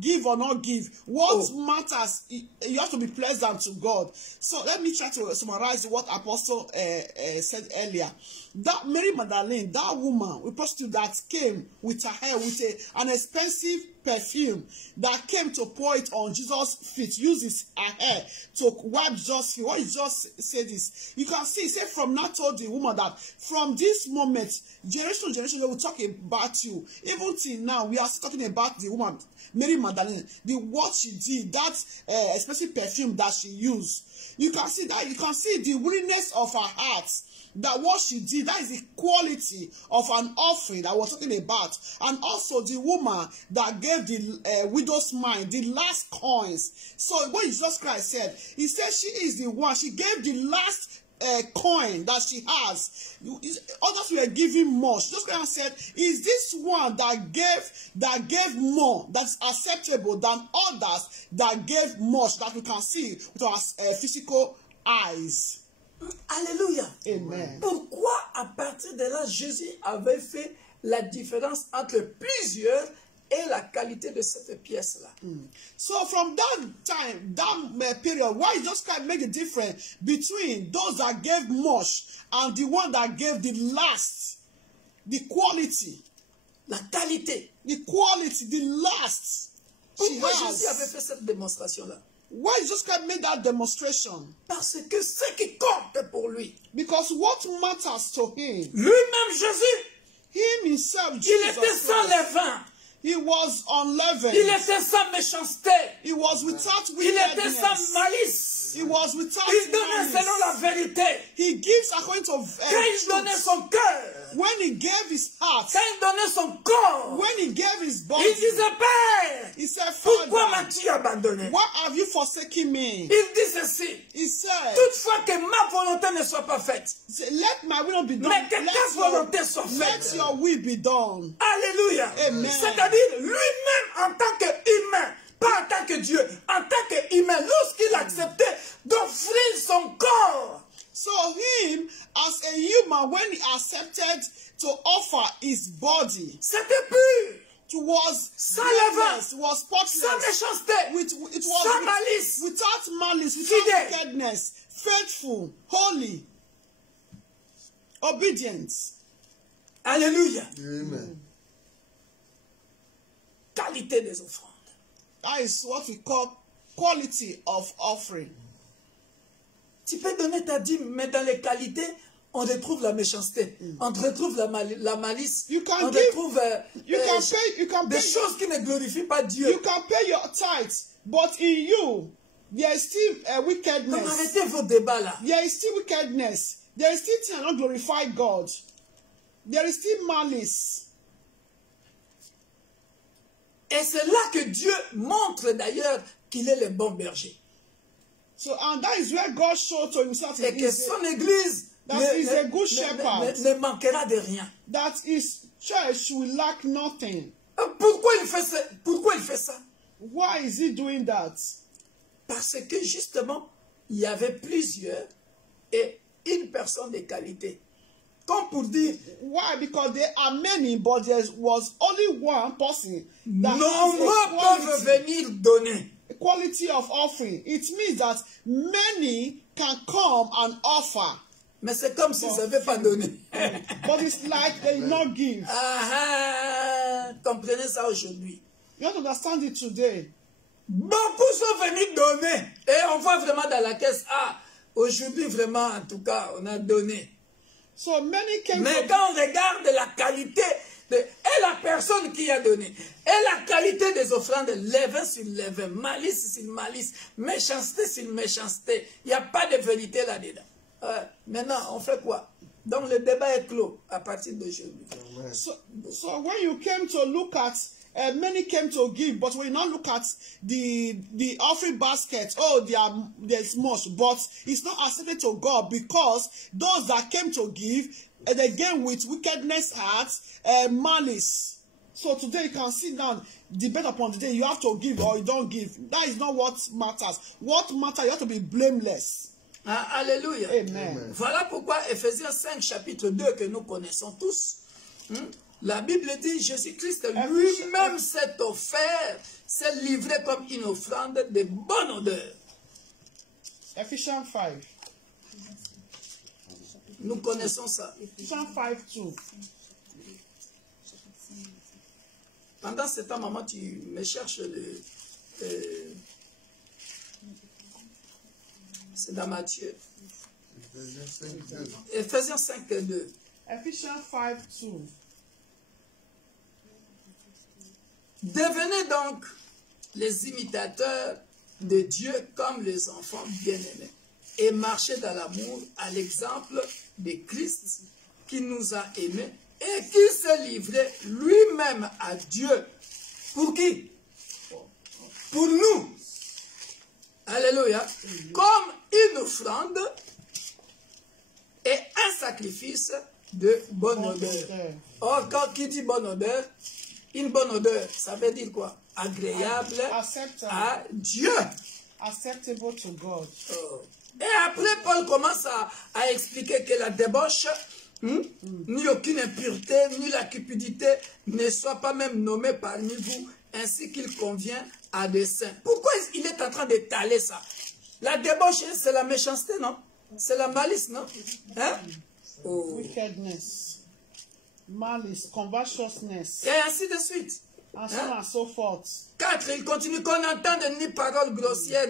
give or not give? What matters? You have to be pleasant to God. So let me try to summarize what Apostle said earlier. That Mary Magdalene, that woman, a prostitute that came with her hair with an expensive perfume that came to pour it on Jesus' feet, use his hair to wipe Jesus' feet. What he just said is, you can see, he said, from now told the woman that from this moment, generation to generation, we will talk about you. Even till now, we are still talking about the woman, Mary Magdalene, the what she did, that expensive perfume that she used. You can see that, you can see the willingness of her heart, that what she did, that is the quality of an offering that we're talking about. And also the woman that gave the widow's mite, the last coins. So what Jesus Christ said, he said she is the one, she gave the last coin that she has. Others were giving much. Jesus Christ said, is this one that gave more, that's acceptable than others that gave much, that we can see with our physical eyes. Alléluia. Amen. Pourquoi à partir de là, Jésus avait fait la différence entre plusieurs et la qualité de cette pièce-là? So from that time, that period, why just can't make a difference between those that gave much and the one that gave the last, the quality, La qualité. the quality, the last. Pourquoi Jésus avait fait cette démonstration-là? Why just can't make that demonstration? Parce que ce qui compte pour lui, Because what matters to him, lui-même Jésus, him himself, il Jesus était sans Christ, levain, he was unleavened. il était sans méchanceté, He was without il était sans wickedness. malice. He was without Il donnait selon la malice. vérité. He gives according to Quand il donnait truth. son cœur, When he gave his heart, quand il donnait son corps, when he gave his body, il disait, Père, he said, pourquoi Father, m'as-tu abandonné? why have you forsaken me? Il dit ceci, He said, toutefois que ma volonté ne soit pas faite, let my will be done. mais que ta volonté soit Let faite. your will be done. Alléluia. Amen. C'est-à-dire, lui-même en tant qu'humain, pas en tant que Dieu, en tant qu'humain, lorsqu'il acceptait d'offrir son corps, So him, as a human, when he accepted to offer his body, c'était pur, was sans levain, was sans spotless, méchanceté, it sans was malice, without malice, Fidèle. without wickedness, faithful, holy, obedient. Alléluia. Amen. Qualité des offrandes. That is what we call quality of offering. Tu peux donner ta dîme, mais dans les qualités, on retrouve la méchanceté, on retrouve la malice, You can on give- retrouve You can des pay, choses qui ne glorifient pas Dieu. you can pay your tithes, but in you there is still Donc wickedness. arrêtez vos débats là. There is still wickedness. There is still things that don't glorify God. There is still malice. Et c'est là que Dieu montre d'ailleurs qu'il est le bon berger. So, and that is where God showed to himself Et que son église that is a good shepherd. ne manquera de rien. that his church will lack nothing. Pourquoi il fait ça? Pourquoi il fait ça? Why is he doing that? Parce que justement, il y avait plusieurs et une personne de qualité. Comme pour dire, Why? Because there are many, but there was only one person that nombreux has peuvent venir donner. a quality of offering. It means that many can come and offer, Mais c'est comme s'ils n'avaient pas donné. but it's like they did not give. Comprenez ça aujourd'hui. You have to understand it today. Beaucoup sont venus donner. Et on voit vraiment dans la caisse, aujourd'hui vraiment, en tout cas, on a donné. So many came Mais to quand on regarde la qualité et la personne qui a donné, et la qualité des offrandes, levain sur levain, malice sur malice, méchanceté sur méchanceté, il n'y a pas de vérité là-dedans. Maintenant, on fait quoi? Donc le débat est clos à partir d'aujourd'hui. So when you came to look at, many came to give, but when you now look at the offering basket, there's much, but it's not accepted to God, because those that came to give, they came with wickedness hearts, malice. So today you can sit down, debate upon the day, you have to give or you don't give. That is not what matters. What matters, you have to be blameless. Alléluia. Amen. Voilà pourquoi Ephésiens 5, chapitre 2, que nous connaissons tous, la Bible dit, Jésus-Christ lui-même s'est offert, s'est livré comme une offrande de bonne odeur. Ephesians 5. Nous connaissons ça. Ephesians 5:2. Pendant ce temps, maman, tu me cherches le... c'est dans Matthieu. Ephésiens 5, 2. Ephesians 5, 2. Devenez donc les imitateurs de Dieu comme les enfants bien-aimés et marchez dans l'amour à l'exemple de Christ qui nous a aimés et qui s'est livré lui-même à Dieu. Pour qui? Pour nous. Alléluia. Comme une offrande et un sacrifice de bonne odeur. Or, quand qui dit bonne odeur, une bonne odeur, ça veut dire quoi? Agréable à Dieu. Acceptable to God. Et après, Paul commence à expliquer que la débauche, ni aucune impureté, ni la cupidité ne soit pas même nommée parmi vous, ainsi qu'il convient à des saints. Pourquoi il est en train d'étaler ça? La débauche, c'est la méchanceté, non? C'est la malice, non? Hein? Wickedness, malice, covetousness, et ainsi de suite. and so on and so forth. 4. Il continue qu'on n'entende ni paroles grossières,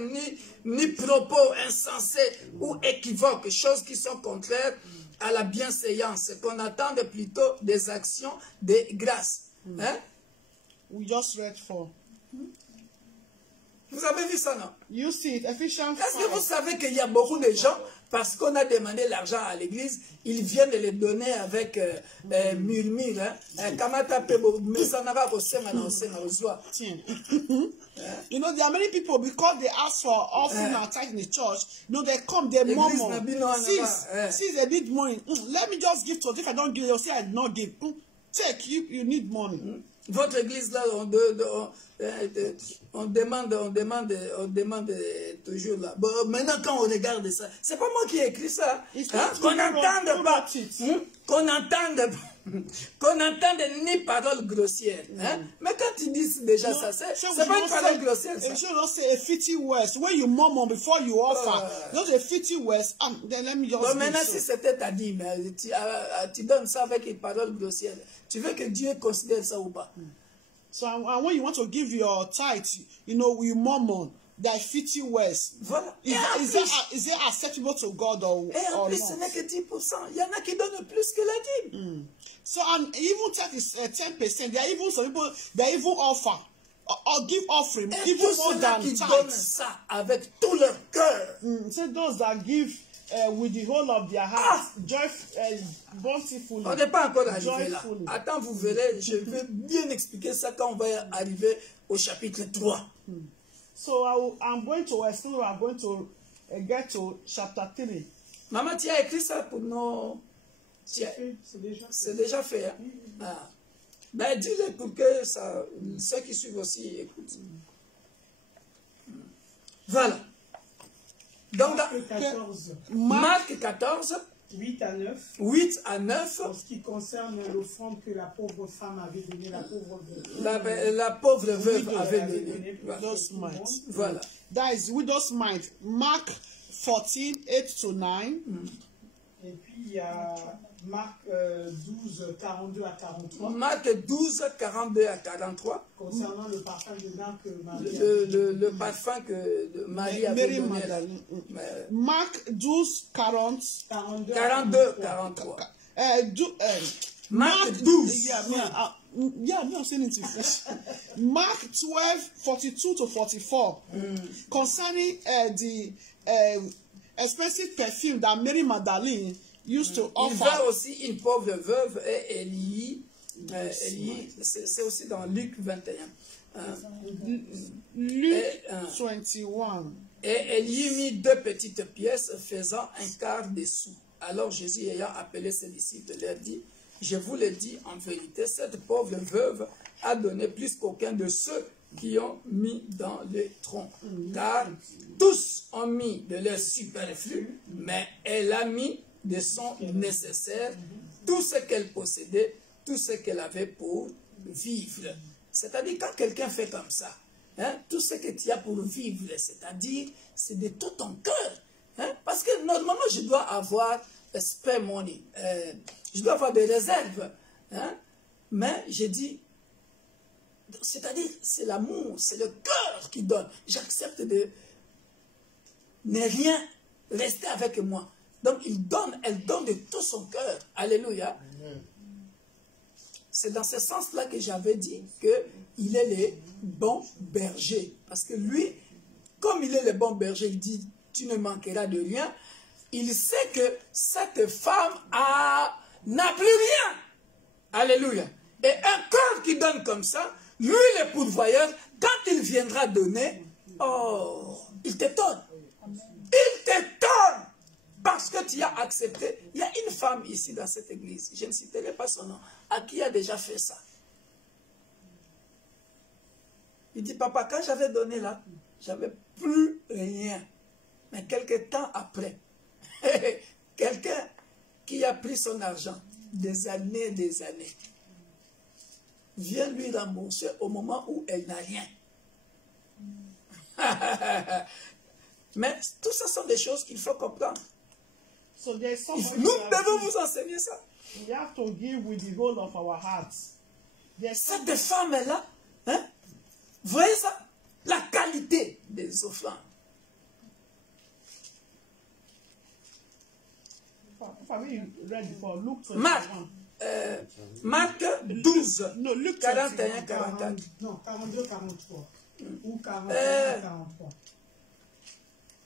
ni propos insensés ou équivoques, choses qui sont contraires à la bienséance, qu'on attende plutôt des actions de grâce. Hein? We just read for. Vous avez vu ça, non? You see it, Ephesians Est-ce que vous 5. savez qu'il y a beaucoup de gens, parce qu'on a demandé l'argent à l'église, ils viennent de le donner avec murmure. You know, there are many people, because they ask for offering and tithe in the church, you know, they come, they murmur. Since they need money, let me just give to it. If I don't give, they'll say I did not give. Take, you need money. Votre église là, on demande toujours là. Bon, maintenant quand on regarde ça, c'est pas moi qui ai écrit ça. Hein? Qu'on n'entende pas, qu'on entende ni parole grossière. Hein? Mais quand ils disent déjà ça, c'est pas une parole grossière. Ça. You should not say a fitty words. When you murmur before you offer, not a fitty words. Then let me just. Bon, maintenant si c'était ta dîme, tu donnes ça avec une parole grossière. Tu veux que Dieu considère ça ou pas? So and when you want to give your tithe, you know, we murmur that fitty words. Voilà. Is it acceptable to God or et en plus, ce n'est que 10%. Il y en a qui donnent plus que la dîme. So and even that is 10%. There are even some people that even offer or give offering Et even tous more ceux-là than qui tithe. donnent ça avec tout leur cœur. So those that give with the whole of their heart, bountifully. On n'est pas encore arrivé là. Joyfully. Attends, vous verrez, je vais bien expliquer ça quand on va arriver au chapitre 3. So I'm going to explain. I'm going to get to chapter 3. Maman, tu as écrit ça pour nos... C'est déjà fait. Hein? Ah. Ben, dis-le pour que ça, ceux qui suivent aussi écoutent. Voilà. Donc, Marc 14, 8 à 9. 8 à 9. En ce qui concerne l'offrande que la pauvre femme avait donnée, la pauvre veuve. La pauvre veuve avait donné. Voilà. That is widow's mite. Mark 14, 8 to 9. Et puis il y a Marc 12, 42 à 43. Marc 12, 42 à 43. Concernant le parfum de vin que Marie le parfum que Marie avait donné. Marc 12, 40. 42, 43. Marc 12. Yeah, I'm saying it in French. Mark 12, 42 to 44. Concerning the expensive perfume that Mary Magdalene used to offer. Il va aussi une pauvre veuve et Élie, c'est aussi dans Luc 21. Luc 21. Et elle y mit 2 petites pièces faisant un quart des sous. Alors Jésus ayant appelé ses disciples leur dit: je vous le dis en vérité, cette pauvre veuve a donné plus qu'aucun de ceux qui ont mis dans le tronc. Car tous ont mis de leur superflu, mais elle a mis de son nécessaire, tout ce qu'elle possédait, tout ce qu'elle avait pour vivre. C'est-à-dire, quand quelqu'un fait comme ça, hein, tout ce que tu as pour vivre, c'est-à-dire, c'est de tout ton cœur. Hein, parce que normalement, je dois avoir spare money. Je dois avoir des réserves. Hein, mais j'ai dit, c'est-à-dire, c'est l'amour, c'est le cœur qui donne. J'accepte de ne rien rester avec moi. Donc, elle donne de tout son cœur. Alléluia. C'est dans ce sens-là que j'avais dit qu'il est le bon berger. Parce que lui, comme il est le bon berger, il dit, tu ne manqueras de rien. Il sait que cette femme n'a plus rien. Alléluia. Et un cœur qui donne comme ça, lui, le pourvoyeur, quand il viendra donner, oh, il t'étonne. Il t'étonne. Parce que tu as accepté. Il y a une femme ici dans cette église, je ne citerai pas son nom, à qui a déjà fait ça. Il dit, papa, quand j'avais donné là, j'avais plus rien. Mais quelque temps après, quelqu'un qui a pris son argent, des années, vient lui rembourser au moment où elle n'a rien. Mais tout ça sont des choses qu'il faut comprendre. So there's Nous somebody devons vous enseigner ça. we have to give with the whole of our hearts. There's Cette femme-là, hein, vous voyez ça? La qualité des offrandes. we read before Luke 21. Marc 12, No, Luke 41, 44. No, 42, 43. Ou 41, 43.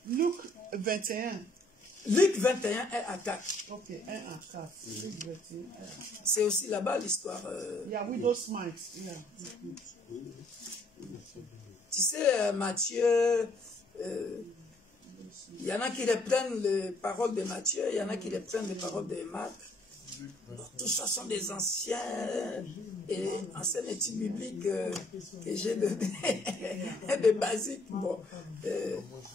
Luc 21. Luc 21 est à 4. Ok, 1 à 4. Luc 21. C'est aussi là-bas l'histoire. Yeah, widow's mite. Yeah. Tu sais, Matthieu, il y en a qui reprennent les paroles de Matthieu, il y en a qui reprennent les paroles de Marc. Tout ça sont des anciennes études bibliques que j'ai données, des basiques. Bon,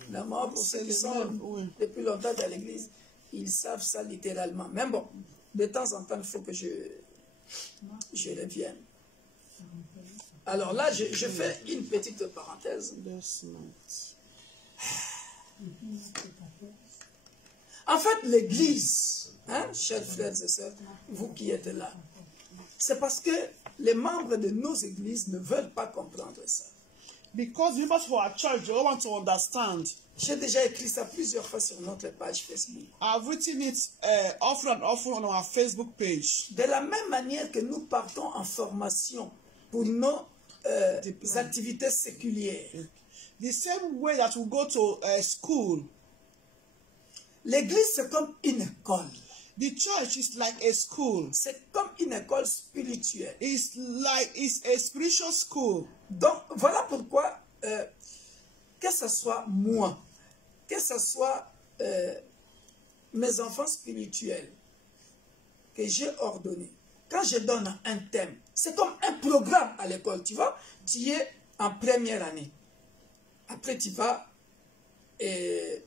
normalement, pour ceux qui sont depuis longtemps dans l'église, ils savent ça littéralement. Mais bon, de temps en temps, il faut que je revienne. Alors là, je fais une petite parenthèse. En fait, l'église, hein, chers frères et sœurs, vous qui êtes là, c'est parce que les membres de nos églises ne veulent pas comprendre ça. Because members of our church don't want to understand. J'ai déjà écrit ça plusieurs fois sur notre page Facebook. I've written it often and often on our Facebook page. De la même manière que nous partons en formation pour nos activités séculières. The same way that we go to school. L'église, c'est comme une école. The church is like a school. C'est comme une école spirituelle. It's a spiritual school. Donc, voilà pourquoi, que ce soit moi, que ce soit mes enfants spirituels que j'ai ordonnés, quand je donne un thème, c'est comme un programme à l'école, tu vois, tu es en première année. Après, tu vas tu es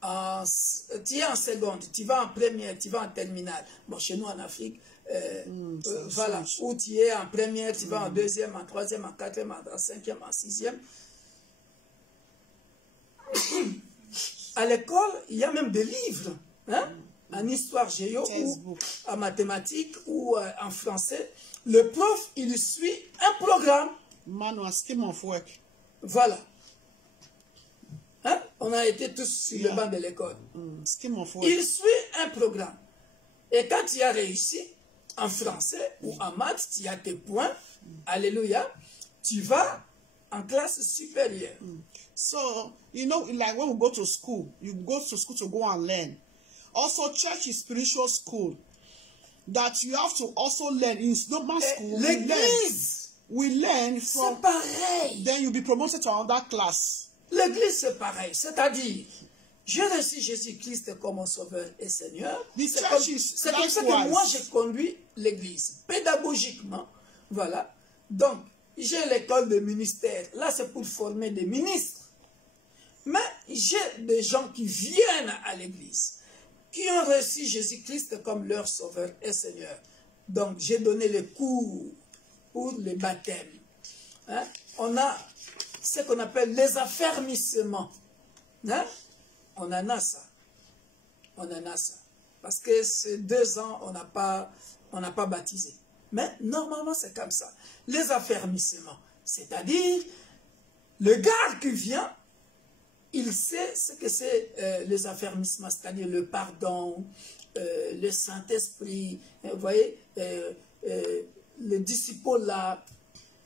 en seconde, tu vas en première, tu vas en terminale. Bon, chez nous en Afrique, voilà, où tu es en première, tu vas en deuxième, en troisième, en quatrième, en cinquième, en sixième. À l'école, il y a même des livres, hein, en histoire géo, ou en mathématiques, ou en français. Le prof, il suit un programme. Manual scheme of work. Voilà. Hein? On a été tous sur le banc de l'école. Il suit un programme. Et quand tu as réussi, en français ou en maths, tu as tes points, alléluia, tu vas en classe supérieure. So, you know, like when we go to school, you go to school to go and learn. Also, church is spiritual school. That you have to also learn in normal school. L'église, we learn from. C'est pareil. Then you'll be promoted to another class. L'église, c'est pareil. C'est-à-dire, je reçois Jésus-Christ comme mon sauveur et Seigneur. C'est comme ça que moi, je conduis l'église. Pédagogiquement, voilà. Donc, j'ai l'école de ministère. Là, c'est pour former des ministres. Mais j'ai des gens qui viennent à l'église, qui ont reçu Jésus-Christ comme leur sauveur et Seigneur. Donc, j'ai donné les cours pour le baptême. Hein? On a ce qu'on appelle les affermissements. Hein? On en a ça. On en a ça. Parce que ces 2 ans, on n'a pas baptisé. Mais normalement, c'est comme ça. Les affermissements, c'est-à-dire, le gars qui vient, il sait ce que c'est les affermissements, c'est-à-dire le pardon, le Saint-Esprit, vous voyez, le disciple là,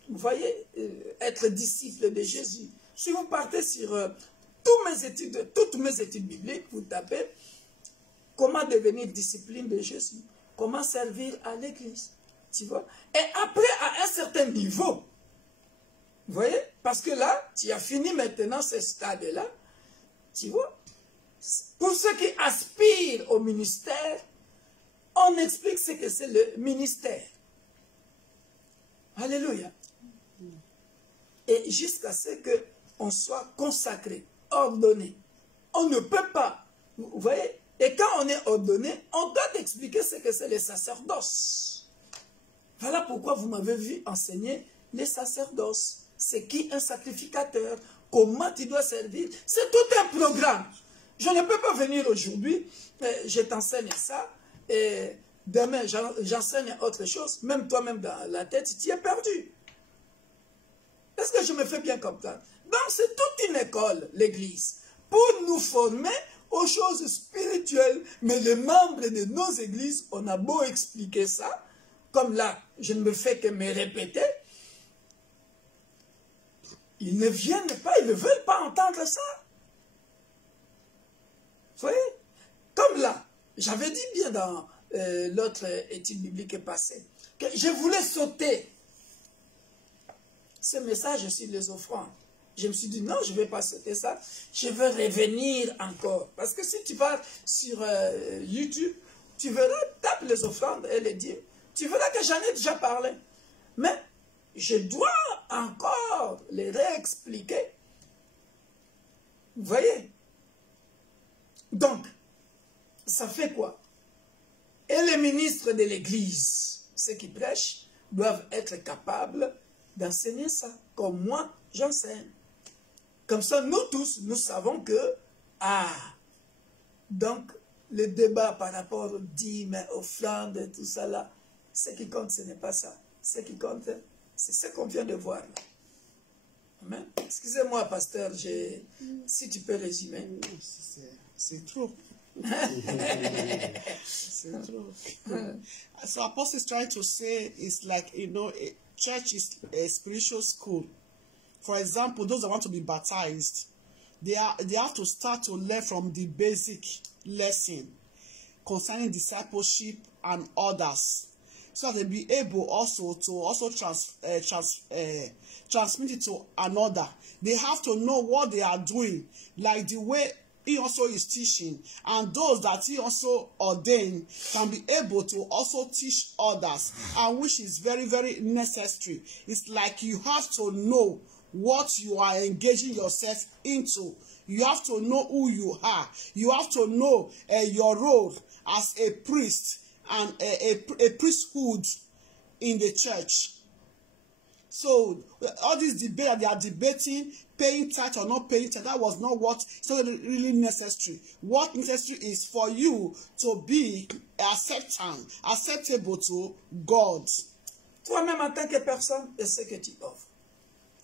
vous voyez, être disciple de Jésus. Si vous partez sur toutes mes études bibliques, vous tapez comment devenir discipline de Jésus, comment servir à l'église, tu vois. Et après, à un certain niveau, vous voyez, parce que là, tu as fini maintenant ce stade-là, tu vois. Pour ceux qui aspirent au ministère, on explique ce que c'est le ministère. Alléluia. Et jusqu'à ce qu'on soit consacré, ordonné. On ne peut pas, vous voyez, et quand on est ordonné, on doit expliquer ce que c'est le sacerdoce. Voilà pourquoi vous m'avez vu enseigner les sacerdoces. C'est qui un sacrificateur? Comment tu dois servir? C'est tout un programme. Je ne peux pas venir aujourd'hui, je t'enseigne ça, et demain j'enseigne autre chose. Même toi-même dans la tête, tu es perdu. Est-ce que je me fais bien comprendre? Donc c'est toute une école, l'église, pour nous former aux choses spirituelles. Mais les membres de nos églises, on a beau expliquer ça, comme là, je ne me fais que me répéter, ils ne viennent pas, ils ne veulent pas entendre ça. Vous voyez? Comme là, j'avais dit bien dans l'autre étude biblique passée, que je voulais sauter ce message sur les offrandes. Je me suis dit, non, je ne vais pas sauter ça. Je veux revenir encore. Parce que si tu vas sur YouTube, tu verras, tape les offrandes et les dîmes. Tu verras que j'en ai déjà parlé. Mais je dois encore les réexpliquer. Vous voyez? Donc, ça fait quoi? Et les ministres de l'Église, ceux qui prêchent, doivent être capables d'enseigner ça, comme moi, j'enseigne. Comme ça, nous tous, nous savons que, donc, le débat par rapport aux dîmes, aux offrandes et tout ça là, ce qui compte, ce n'est pas ça. Ce qui compte, c'est ce qu'on vient de voir là. Amen. Excusez-moi, pasteur, si tu peux résumer. C'est trop. C'est trop. So Apostle is trying to say it's like, you know, a church is a spiritual school. For example, those that want to be baptized, they have to start to learn from the basic lesson concerning discipleship and others, so that they'll be able also to transmit it to another. They have to know what they are doing, like the way he also is teaching, and those that he also ordained can be able to also teach others, and which is very, very necessary. It's like you have to know what you are engaging yourself into. You have to know who you are. You have to know your role as a priest and a priesthood in the church. So all this debate that they are debating, paying tithe or not paying tithe, that was not what's really necessary. What necessary is for you to be acceptable to God. Toi-même en tant que personne, et ce que tu offres.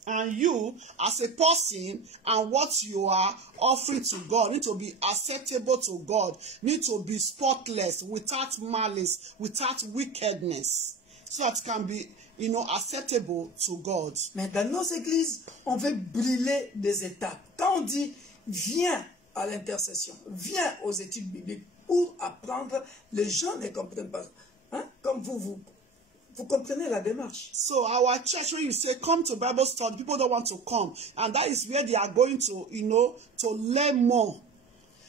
And you, as a person, and what you are offering to God, need to be acceptable to God, need to be spotless, without malice, without wickedness, so that it can be, you know, acceptable to God. Mais dans nos églises, on veut brûler des étapes. Quand on dit, viens à l'intercession, viens aux études bibliques pour apprendre, les gens ne comprennent pas. Hein? Comme vous comprenez la démarche. So our church, when you say come to Bible study, people don't want to come. And that is where they are going to, you know, to learn more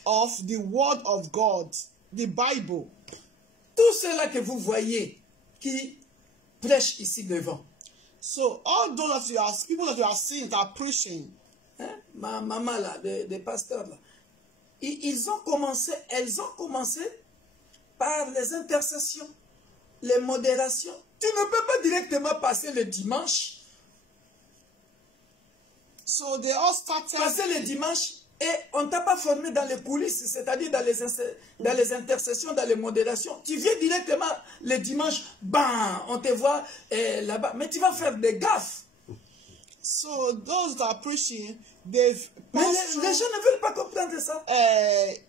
of the word of God, the Bible. Tout cela que vous voyez qui prêchent ici devant. So all those that you are, people that you are seeing that are preaching. Hein? Ma maman là, des pasteurs là. Elles ont commencé par les intercessions, les modérations. Tu ne peux pas directement passer le dimanche. So they all started. Passer le dimanche Et on ne t'a pas formé dans les coulisses, c'est-à-dire dans les intercessions, dans les modérations. Tu viens directement le dimanche, bam, on te voit là-bas. Mais tu vas faire des gaffes. So those that are preaching, they've Mais les gens ne veulent pas comprendre ça.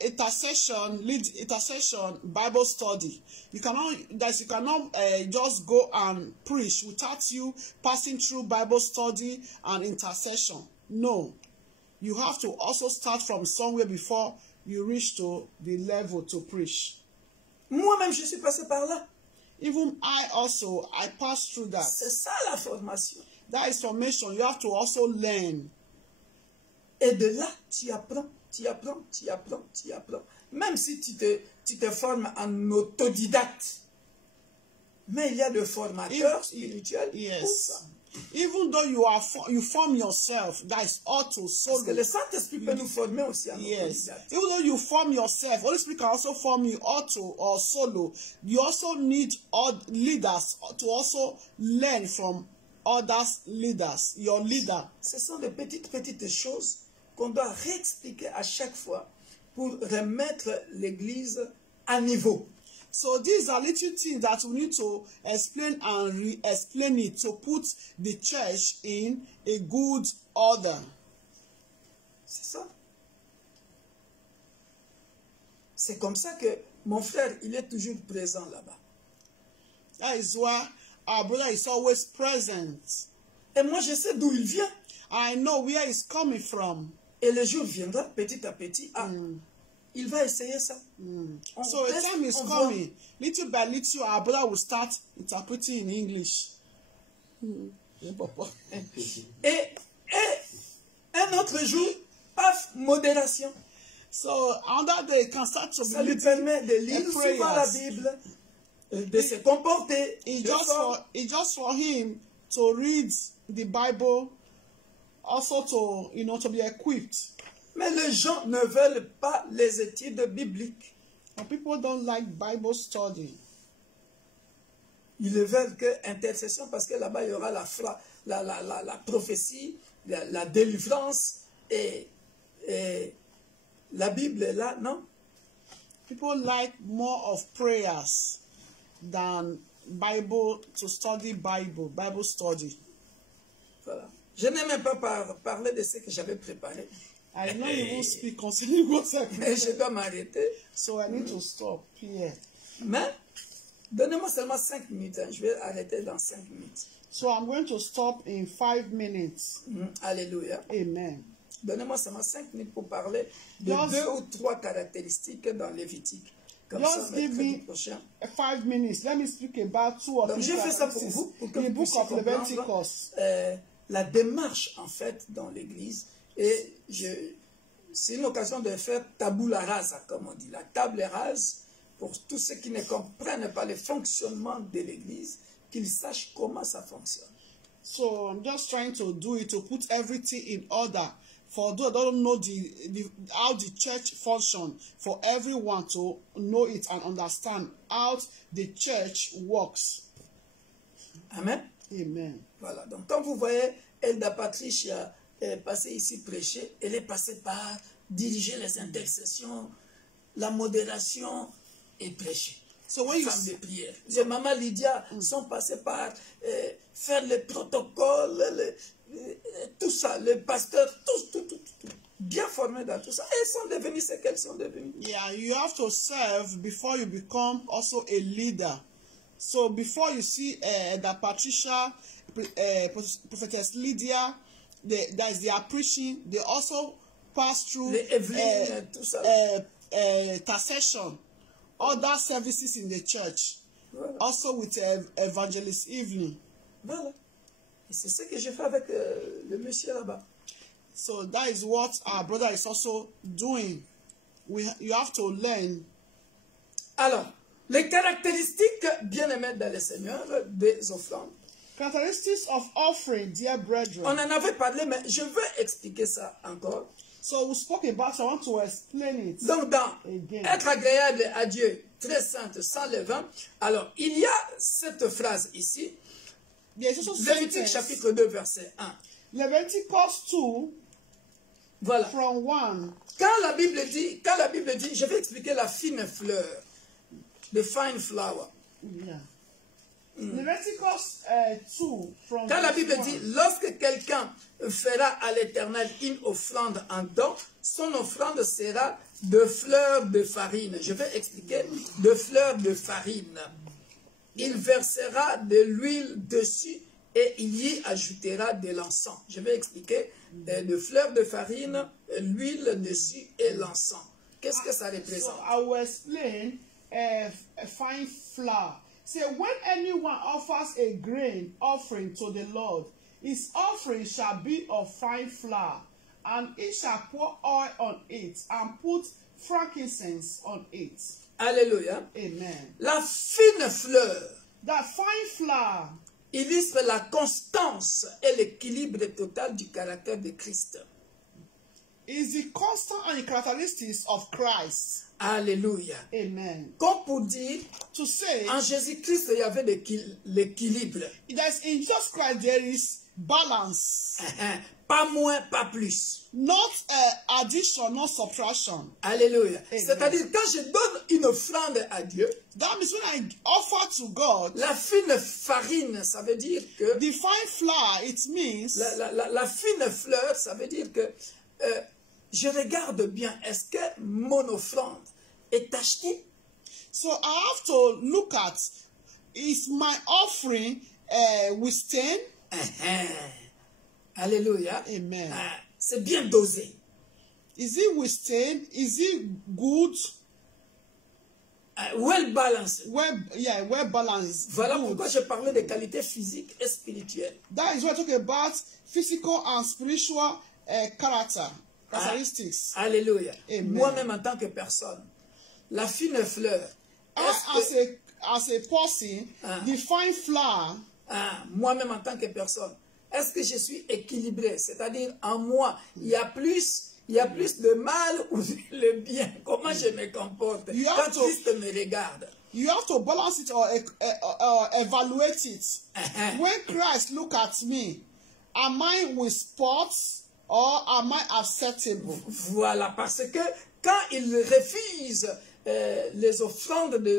Intercession, Bible study. You cannot just go and preach without you passing through Bible study and intercession. No. You have to also start from somewhere before you reach to the level to preach. Moi-même, je suis passé par là. Even I passed through that. C'est ça la formation. That is formation. You have to also learn. Et de là, tu apprends. Même si tu te formes en autodidacte. Mais il y a des formateurs spirituels pour ça. Even though you form yourself, that is auto solo. Parce que le Saint-Esprit peut nous former aussi en autodidacte. Even though you form yourself, Holy Spirit can also form you auto or solo. You also need leaders to also learn from others leaders, your leader. Ce sont des petites choses qu'on doit réexpliquer à chaque fois pour remettre l'Église à niveau. So these are little things that we need to explain and re-explain it to put the church in a good order. C'est ça. C'est comme ça que mon frère, il est toujours présent là-bas. That is why our brother is always present. Et moi, je sais d'où il vient. I know where he's coming from. Et le jour viendra, petit à petit, il va essayer ça. So a time is coming. Little by little, our brother will start interpreting in English. Et un autre jour, paf, modération. So another day can start to ça lui permet de lire souvent la Bible, de se comporter. It's just for him to read the Bible, also to be equipped. Mais les gens ne veulent pas les études bibliques. And people don't like Bible study. Ils ne veulent que intercession parce que là-bas, il y aura la prophétie, la délivrance et la Bible est là, non? People like more of prayers than Bible, to study Bible study. Voilà. Je n'ai même pas parlé de ce que j'avais préparé. I know you won't speak concerning what I prepared. Mais je dois m'arrêter. So I need to stop here. Mais, donnez-moi seulement 5 minutes. Hein. Je vais arrêter dans 5 minutes. So I'm going to stop in 5 minutes. Alléluia. Amen. Donnez-moi seulement 5 minutes pour parler de 2 ou 3 caractéristiques dans Lévitique. Comme just ça, give me prochain. 5 minutes. Let me speak about 2 or 3 Donc, j'ai fait ça pour vous, pour que the vous book puissiez of Leviticus. comprendre la démarche, en fait, dans l'Église. Et c'est une occasion de faire tabula rasa, comme on dit. La table rase, pour tous ceux qui ne comprennent pas le fonctionnement de l'Église, qu'ils sachent comment ça fonctionne. So I'm just trying to do it, to put everything in order. For those that don't know how the church functions, for everyone to know it and understand how the church works. Amen. Amen. Voilà. Donc, quand vous voyez Elda Patricia passer ici prêcher, elle est passée par diriger les intercessions, la modération et prêcher. So when Femmes de prière. Les Maman Lydia sont passées par faire le protocole, tout ça, les pasteurs, tout, bien formés dans tout ça. Elles sont devenues ce qu'elles sont devenues. Yeah, you have to serve before you become also a leader. So before you see that Patricia, Prophetess Lydia, that they are preaching, they also pass through intercession, other services in the church, voilà. Also with Evangelist Evening. Voilà. Et c'est ce que j'ai fait avec le monsieur là-bas. So that is what our brother is also doing. You have to learn. Alors, les caractéristiques bien-aimées dans le Seigneur des offrandes. Characteristics of offering, dear brethren. On en avait parlé, mais je veux expliquer ça encore. So we spoke about it, I want to explain it. Donc, dans être agréable à Dieu, très sainte, sans levain, alors, il y a cette phrase ici, Lévitique chapitre 2, verset 1. Leviticus 2, Voilà. from one. Quand la Bible dit, je vais expliquer la fine fleur, the fine flower. Yeah. Leviticus 2 from Quand la verse Bible 1. dit, lorsque quelqu'un fera à l'Éternel une offrande en don, son offrande sera de fleurs de farine. Je vais expliquer, de fleurs de farine. Il versera de l'huile dessus et il y ajoutera de l'encens. Je vais expliquer, de fleurs de farine, l'huile dessus et l'encens. Qu'est-ce que ça So représente? I will explain a fine flour. Say when anyone offers a grain offering to the Lord, his offering shall be of fine flour, and he shall pour oil on it and put frankincense on it. Alléluia. Amen. La fine fleur That fine flour illustre la constance et l'équilibre total du caractère de Christ. is the constant and the characteristics of Christ. Alléluia. Amen. Comme pour dire, To say en Jésus-Christ, il y avait l'équilibre. that in Jesus Christ there is balance, Pas moins, pas plus. not addition, not subtraction. Alléluia. Amen. C'est-à-dire, quand je donne une offrande à Dieu, That means when I offer to God, la fine farine, ça veut dire que, the fine flour, it means la fine fleur, ça veut dire que, je regarde bien, est-ce que mon offrande est achetée? so I have to look at, is my offering with stain? Alléluia. Amen. C'est bien dosé. Is it with stain? Is it good? Well balanced. Well balanced. Voilà Good. pourquoi je parlais des qualités physiques et spirituelles. That is what I talk about physical and spiritual characteristics. Alléluia. Amen. Moi-même en tant que personne, la fine fleur, As a person, the fine flour, moi-même en tant que personne, est-ce que je suis équilibré? C'est-à-dire en moi, il y a plus de mal ou de bien. Comment je me comporte You quand have to- Christ me regarde? you have to balance it or evaluate it. When Christ look at me, am I with spots or am I acceptable? Voilà, parce que quand il refuse les offrandes de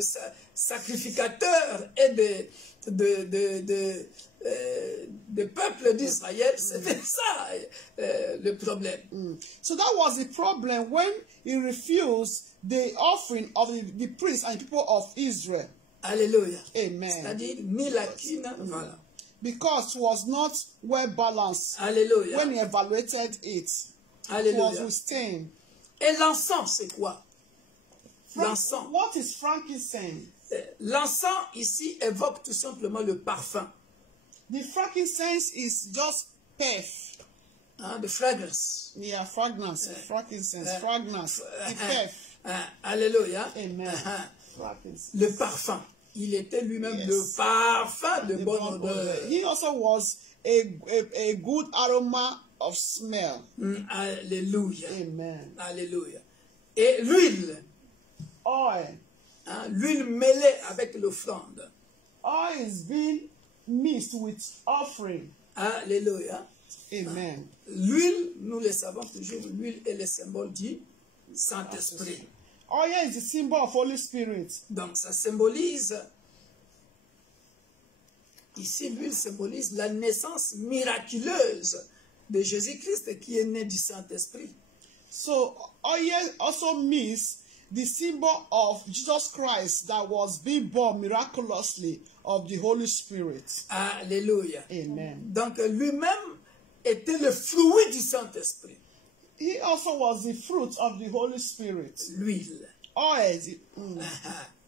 sacrificateurs et de peuple d'Israël, c'était ça le problème. So that was the problem when he refused the offering of the priests and people of Israel. Alléluia. Amen. C'est-à-dire, ni la quine, voilà. Because it was not well balanced Alléluia. when he evaluated it. It was Alléluia. with stain. Et l'encens, c'est quoi? L'encens. What is frankincense? L'encens ici évoque tout simplement le parfum, The frankincense is just perf. the fragrance. Yeah, fragrance. Frankincense, fragrance. The perf. Alléluia. Amen. Frankincense. Le parfum. Il était lui-même le parfum de bonne odeur. He also was a good aroma of smell. Alléluia. Amen. Alléluia. Et l'huile. Oil. L'huile mêlée avec l'offrande. Oil is being mixed with offering. Alléluia. Amen. L'huile, nous le savons toujours, l'huile est le symbole du Saint-Esprit. Oil is the symbol of Holy Spirit. Donc ça symbolise, ici l'huile symbolise la naissance miraculeuse de Jésus-Christ qui est né du Saint-Esprit. So oil also means the symbol of Jesus Christ that was being born miraculously of the Holy Spirit. Alléluia. Amen. Donc lui-même était le fruit du Saint-Esprit. He also was the fruit of the Holy Spirit. L'huile. Oil.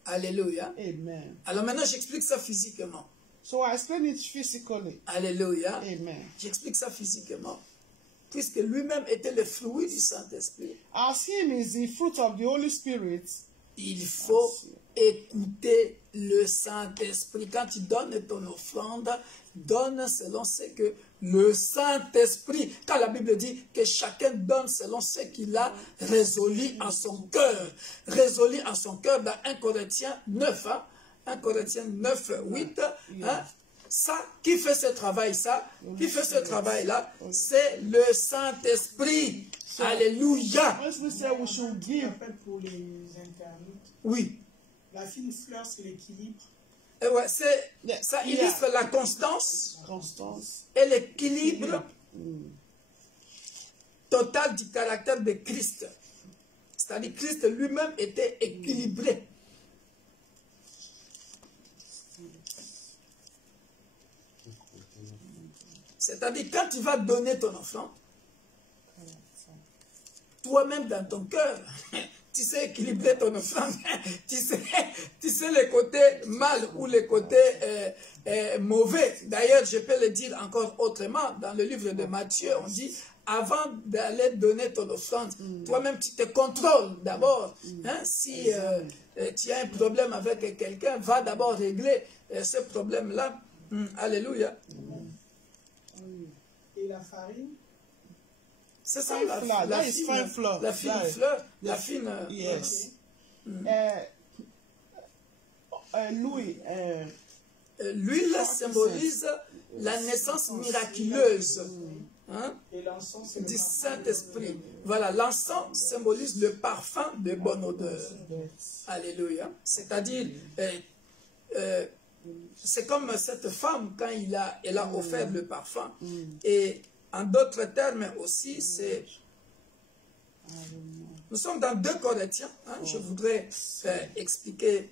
Alléluia. Amen. Alors maintenant j'explique ça physiquement. So I explain it physically. Alléluia. Amen. J'explique ça physiquement. Puisque lui-même était le fruit du Saint-Esprit, As him is the fruit of the Holy Spirit, il faut écouter le Saint-Esprit. Quand tu donnes ton offrande, donne selon ce que le Saint-Esprit, quand la Bible dit que chacun donne selon ce qu'il a résolu en son cœur. Résolu en son cœur dans 1 Corinthiens 9, 1 Corinthiens 9, 8, ça, qui fait ce travail, ça, qui fait ce travail-là, c'est le Saint-Esprit. Alléluia. When we say we should give, Pour les internautes, Oui. la fine fleur, c'est l'équilibre. Et ouais, ça illustre la constance constance, et l'équilibre total du caractère de Christ. C'est-à-dire que Christ lui-même était équilibré. C'est-à-dire quand tu vas donner ton offrande, toi-même dans ton cœur, tu sais équilibrer ton offrande, tu sais les côtés mal ou les côtés mauvais. D'ailleurs, je peux le dire encore autrement, dans le livre de Matthieu, on dit, avant d'aller donner ton offrande, toi-même tu te contrôles d'abord. Hein, si tu as un problème avec quelqu'un, va d'abord régler ce problème-là. Alléluia. Et la farine? C'est ça, fine flour. That is fine flour. La fine fleur, la fine... Yes. Louis, l'huile symbolise la naissance miraculeuse Et l'encens, c'est du Saint-Esprit. Voilà, l'encens symbolise le parfum de bonne odeur. Alléluia. C'est-à-dire, c'est comme cette femme quand elle a offert le parfum. Et en d'autres termes aussi, c'est... Nous sommes dans 2 Corinthiens. Je voudrais expliquer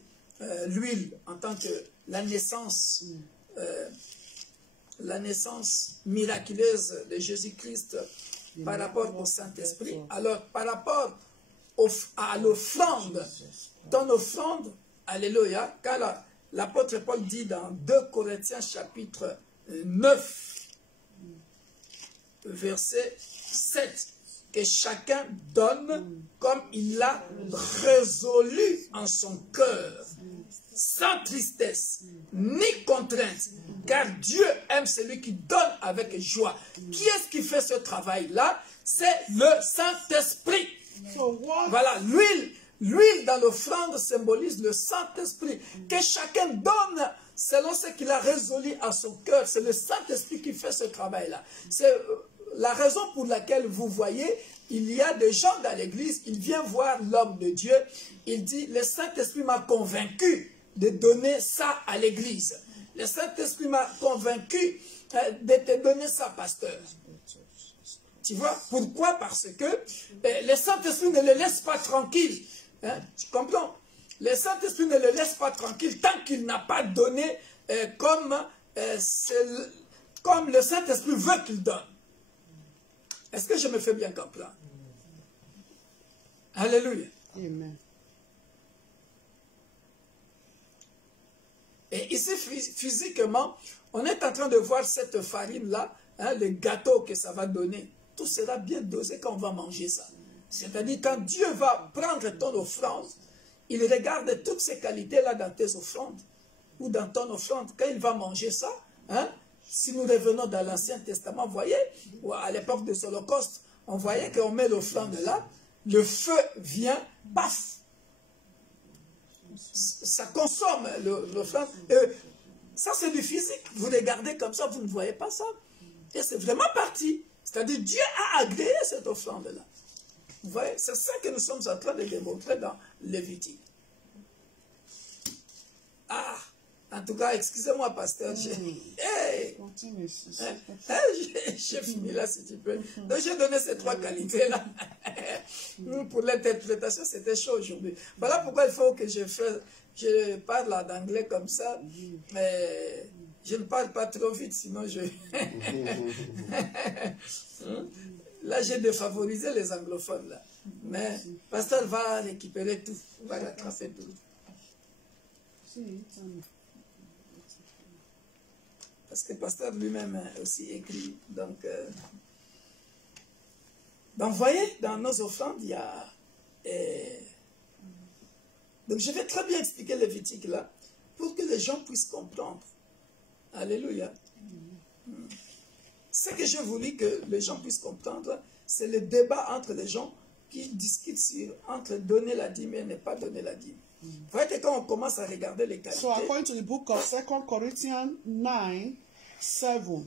l'huile en tant que la naissance miraculeuse de Jésus-Christ par rapport au Saint-Esprit. Alors, par rapport à l'offrande, ton offrande, alléluia, quand l'apôtre Paul dit dans 2 Corinthiens chapitre 9, verset 7, que chacun donne comme il l'a résolu en son cœur, sans tristesse, ni contrainte, car Dieu aime celui qui donne avec joie. Qui est-ce qui fait ce travail-là? C'est le Saint-Esprit. Voilà, l'huile dans l'offrande symbolise le Saint-Esprit. Que chacun donne selon ce qu'il a résolu à son cœur. C'est le Saint-Esprit qui fait ce travail-là. C'est la raison pour laquelle vous voyez, il y a des gens dans l'église, ils viennent voir l'homme de Dieu, il dit, le Saint-Esprit m'a convaincu de donner ça à l'église. Le Saint-Esprit m'a convaincu de te donner ça, pasteur. Tu vois, pourquoi? Parce que le Saint-Esprit ne le laisse pas tranquille. Hein? Tu comprends? Le Saint-Esprit ne le laisse pas tranquille tant qu'il n'a pas donné comme le Saint-Esprit veut qu'il donne. Est-ce que je me fais bien comprendre? Alléluia. Amen. Et ici, physiquement, on est en train de voir cette farine-là, hein, le gâteau que ça va donner. Tout sera bien dosé quand on va manger ça. C'est-à-dire, quand Dieu va prendre ton offrande, il regarde toutes ces qualités-là dans tes offrandes, ou dans ton offrande. Quand il va manger ça, hein, si nous revenons dans l'Ancien Testament, vous voyez, ou à l'époque des holocaustes, on voyait qu'on met l'offrande là, le feu vient, paf, ça consomme l'offrande. Ça, c'est du physique. Vous regardez comme ça, vous ne voyez pas ça. Et c'est vraiment parti. C'est-à-dire, Dieu a agréé cette offrande-là. Vous voyez, c'est ça que nous sommes en train de démontrer dans Lévitique. Ah, en tout cas, excusez-moi, pasteur. Hey, j'ai fini là, si tu peux. Donc, j'ai donné ces 3 qualités-là. Pour l'interprétation, c'était chaud aujourd'hui. Voilà pourquoi il faut que je parle en anglais comme ça. Mais je ne parle pas trop vite, sinon je... Là, j'ai défavorisé les anglophones, là. Mais pasteur va récupérer tout, va rattraper tout. Parce que pasteur lui-même aussi écrit. Donc, vous voyez, dans nos offrandes, il y a... Donc, je vais très bien expliquer Lévitique là, pour que les gens puissent comprendre. Alléluia. Ce que je voulais que les gens puissent comprendre, c'est le débat entre les gens qui discutent entre donner la dîme et ne pas donner la dîme. Vous voyez que quand on commence à regarder les qualités... So according to the book of 2 Corinthians 9:7,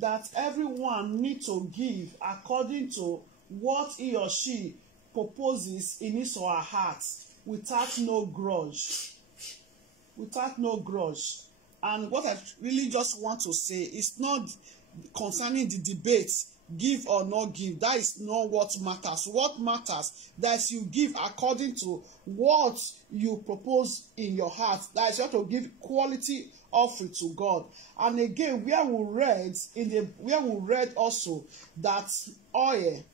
that everyone needs to give according to what he or she proposes in his or her heart without no grudge. Without no grudge. And what I really just want to say is not concerning the debate, give or not give. That is not what matters. What matters that you give according to what you propose in your heart. That is, you have to give quality offering to God. And again, where we read also that oil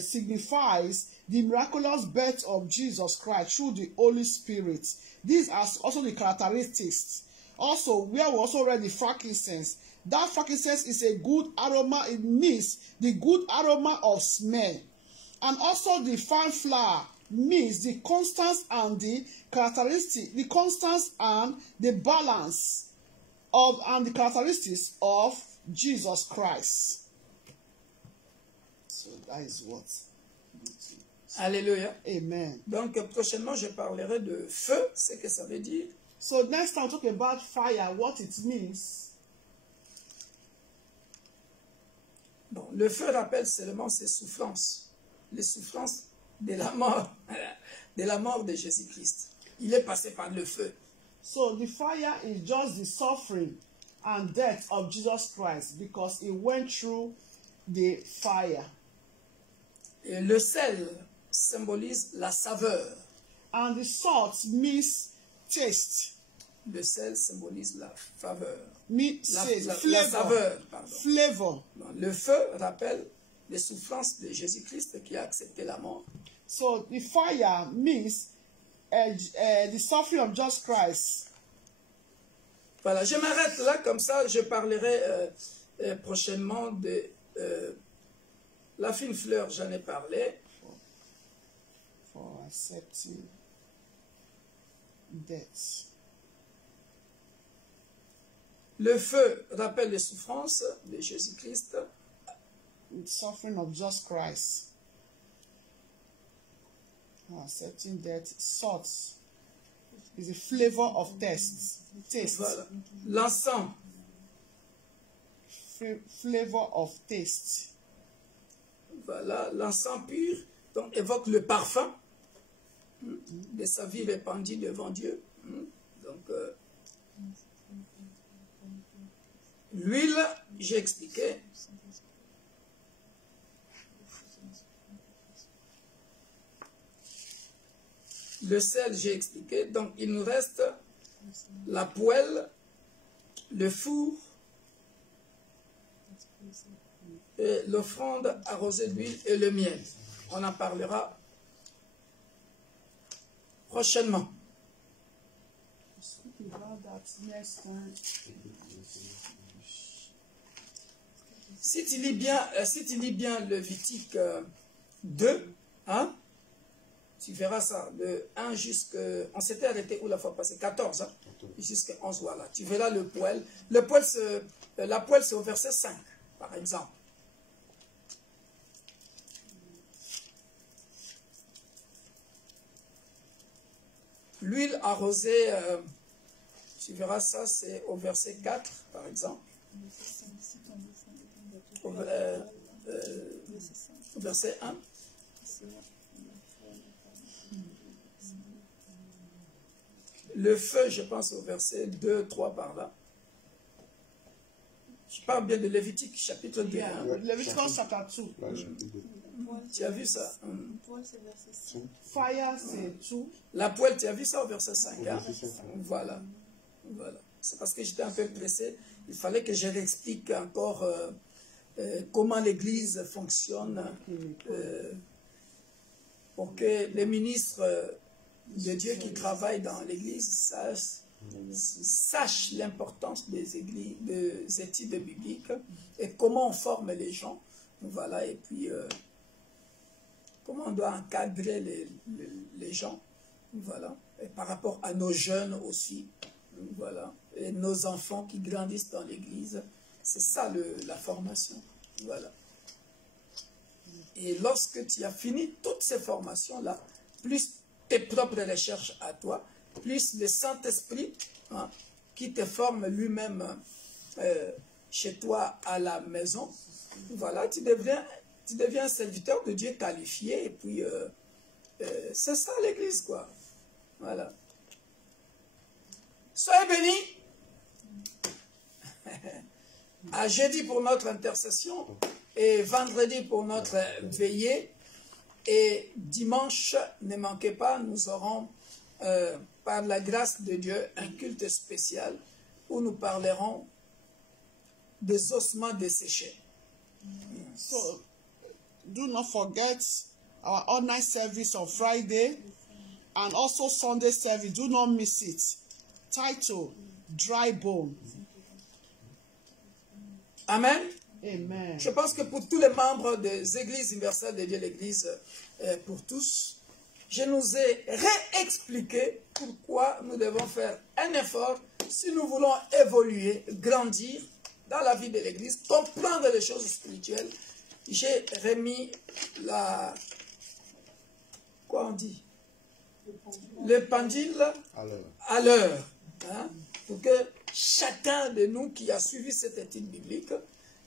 signifies the miraculous birth of Jesus Christ through the Holy Spirit. These are also the characteristics. Also, where we also read the frankincense. That frankincense is a good aroma. It means the good aroma of smell. And also the fine flour means the constance and the characteristic, the constance and the balance of and the characteristics of Jesus Christ. So that is what. Alléluia. Amen. Donc prochainement je parlerai de feu, ce que ça veut dire. So next time, talk about fire, what it means. Bon, le feu rappelle seulement ses souffrances, les souffrances de la mort de Jésus-Christ. Il est passé par le feu. So the fire is just the suffering and death of Jesus Christ because he went through the fire. Et le sel symbolise la saveur. And the salt means taste. Le sel symbolise la faveur. Flavor. Saveur, pardon. Flavor. Bon, le feu rappelle les souffrances de Jésus-Christ qui a accepté la mort. So the fire means the suffering of Jesus Christ. Voilà, je m'arrête là, comme ça je parlerai prochainement de la fine fleur, j'en ai parlé. For accepting death. Le feu rappelle les souffrances de Jésus-Christ. The suffering of Jesus Christ. Accepting death. Salt is a flavor of taste. Voilà. L'encens. Flavor of taste. Voilà, l'encens pur donc, évoque le parfum de sa vie répandue devant Dieu. Donc, l'huile, j'ai expliqué. Le sel, j'ai expliqué. Donc, il nous reste la poêle, le four, et l'offrande arrosée d'huile et le miel. On en parlera prochainement. Si tu lis bien Lévitique 2, hein, tu verras ça, de 1 jusqu'à... On s'était arrêté où la fois passée? 14, hein, jusqu'à 11, voilà. Tu verras le poêle. La poêle, c'est au verset 5, par exemple. L'huile arrosée, tu verras ça, c'est au verset 4, par exemple. Au verset 1. Le feu, je pense, au verset 2, 3 par là. Je parle bien de Lévitique, chapitre 2. Yeah, Hein. Leviticus chapter 2. Tu as vu ça? Fire, c'est 2. La poêle, tu as vu ça au verset 5. Hein? Voilà. Voilà. C'est parce que j'étais un peu pressé. Il fallait que je réexplique encore comment l'Église fonctionne pour que les ministres de Dieu qui travaillent dans l'Église sachent l'importance des études bibliques et comment on forme les gens. Voilà. Et puis, comment on doit encadrer les gens. Voilà. Et par rapport à nos jeunes aussi. Voilà. Et nos enfants qui grandissent dans l'Église. C'est ça la formation. Voilà. Et lorsque tu as fini toutes ces formations-là, plus tes propres recherches à toi, plus le Saint-Esprit hein, qui te forme lui-même chez toi à la maison, voilà, tu deviens tu deviens un serviteur de Dieu qualifié, et puis c'est ça l'église, quoi. Voilà. Soyez bénis. À jeudi pour notre intercession, et vendredi pour notre veillée, et dimanche, ne manquez pas, nous aurons, par la grâce de Dieu, un culte spécial où nous parlerons des ossements desséchés. So, do not forget our online service on Friday and also Sunday service. Do not miss it. Title, Dry Bone. Amen. Amen. Je pense que pour tous les membres des Églises universelles de Dieu, l'Église pour tous, je nous ai réexpliqué pourquoi nous devons faire un effort si nous voulons évoluer, grandir dans la vie de l'Église, comprendre les choses spirituelles. J'ai remis la... Quoi on dit? Le pendule à l'heure. Hein, pour que chacun de nous qui a suivi cette étude biblique,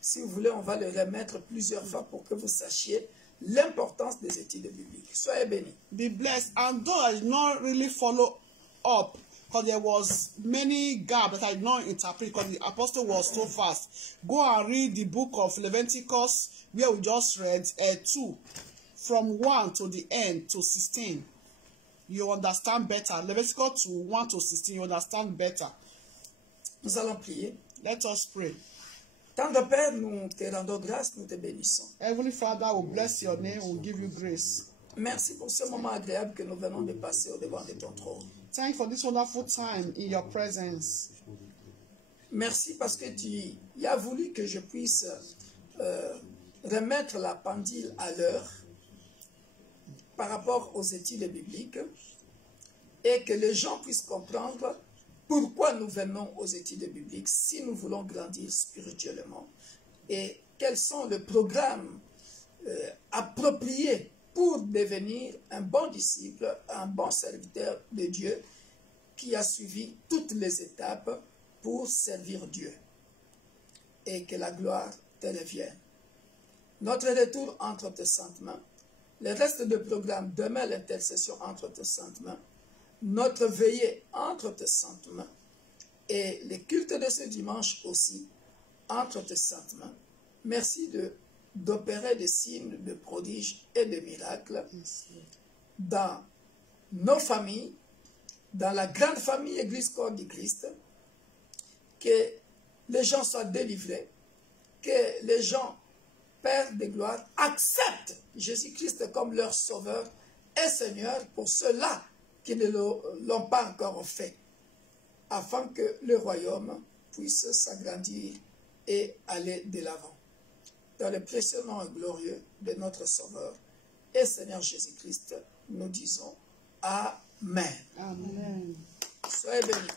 si vous voulez, on va le remettre plusieurs fois pour que vous sachiez l'importance des études bibliques. Soyez bénis. Be blessed. And though I did not really follow up, because there was many gaps that I did not interpret, because the apostle was so fast. Go and read the book of Leviticus, where we just read 2, from 1 to the end, to 16. You understand better. Leviticus 2, 1 to 16, you understand better. Nous allons prier. Let us pray. Tendre Père, nous te rendons grâce, nous te bénissons. Heavenly Father, we bless your name, we give you grace. Merci pour ce moment agréable que nous venons de passer au devant de ton trône. Thank you for this wonderful time in your presence. Merci parce que tu as voulu que je puisse remettre la pendule à l'heure par rapport aux études bibliques et que les gens puissent comprendre pourquoi nous venons aux études bibliques si nous voulons grandir spirituellement et quels sont les programmes appropriés pour devenir un bon disciple, un bon serviteur de Dieu qui a suivi toutes les étapes pour servir Dieu et que la gloire te revienne. Notre retour entre tes saintes mains, le reste du programme demain, l'intercession entre tes saintes mains, notre veillée entre tes saintes mains et les cultes de ce dimanche aussi entre tes saintes mains. Merci d'opérer des signes, de prodiges et de miracles dans nos familles, dans la grande famille Église Corps du Christ, que les gens soient délivrés, que les gens, Père de gloire, acceptent Jésus-Christ comme leur Sauveur et Seigneur pour ceux-là qui ne l'ont pas encore fait, afin que le royaume puisse s'agrandir et aller de l'avant. Dans le précieux nom glorieux de notre Sauveur et Seigneur Jésus-Christ, nous disons Amen. Amen. Soyez bénis.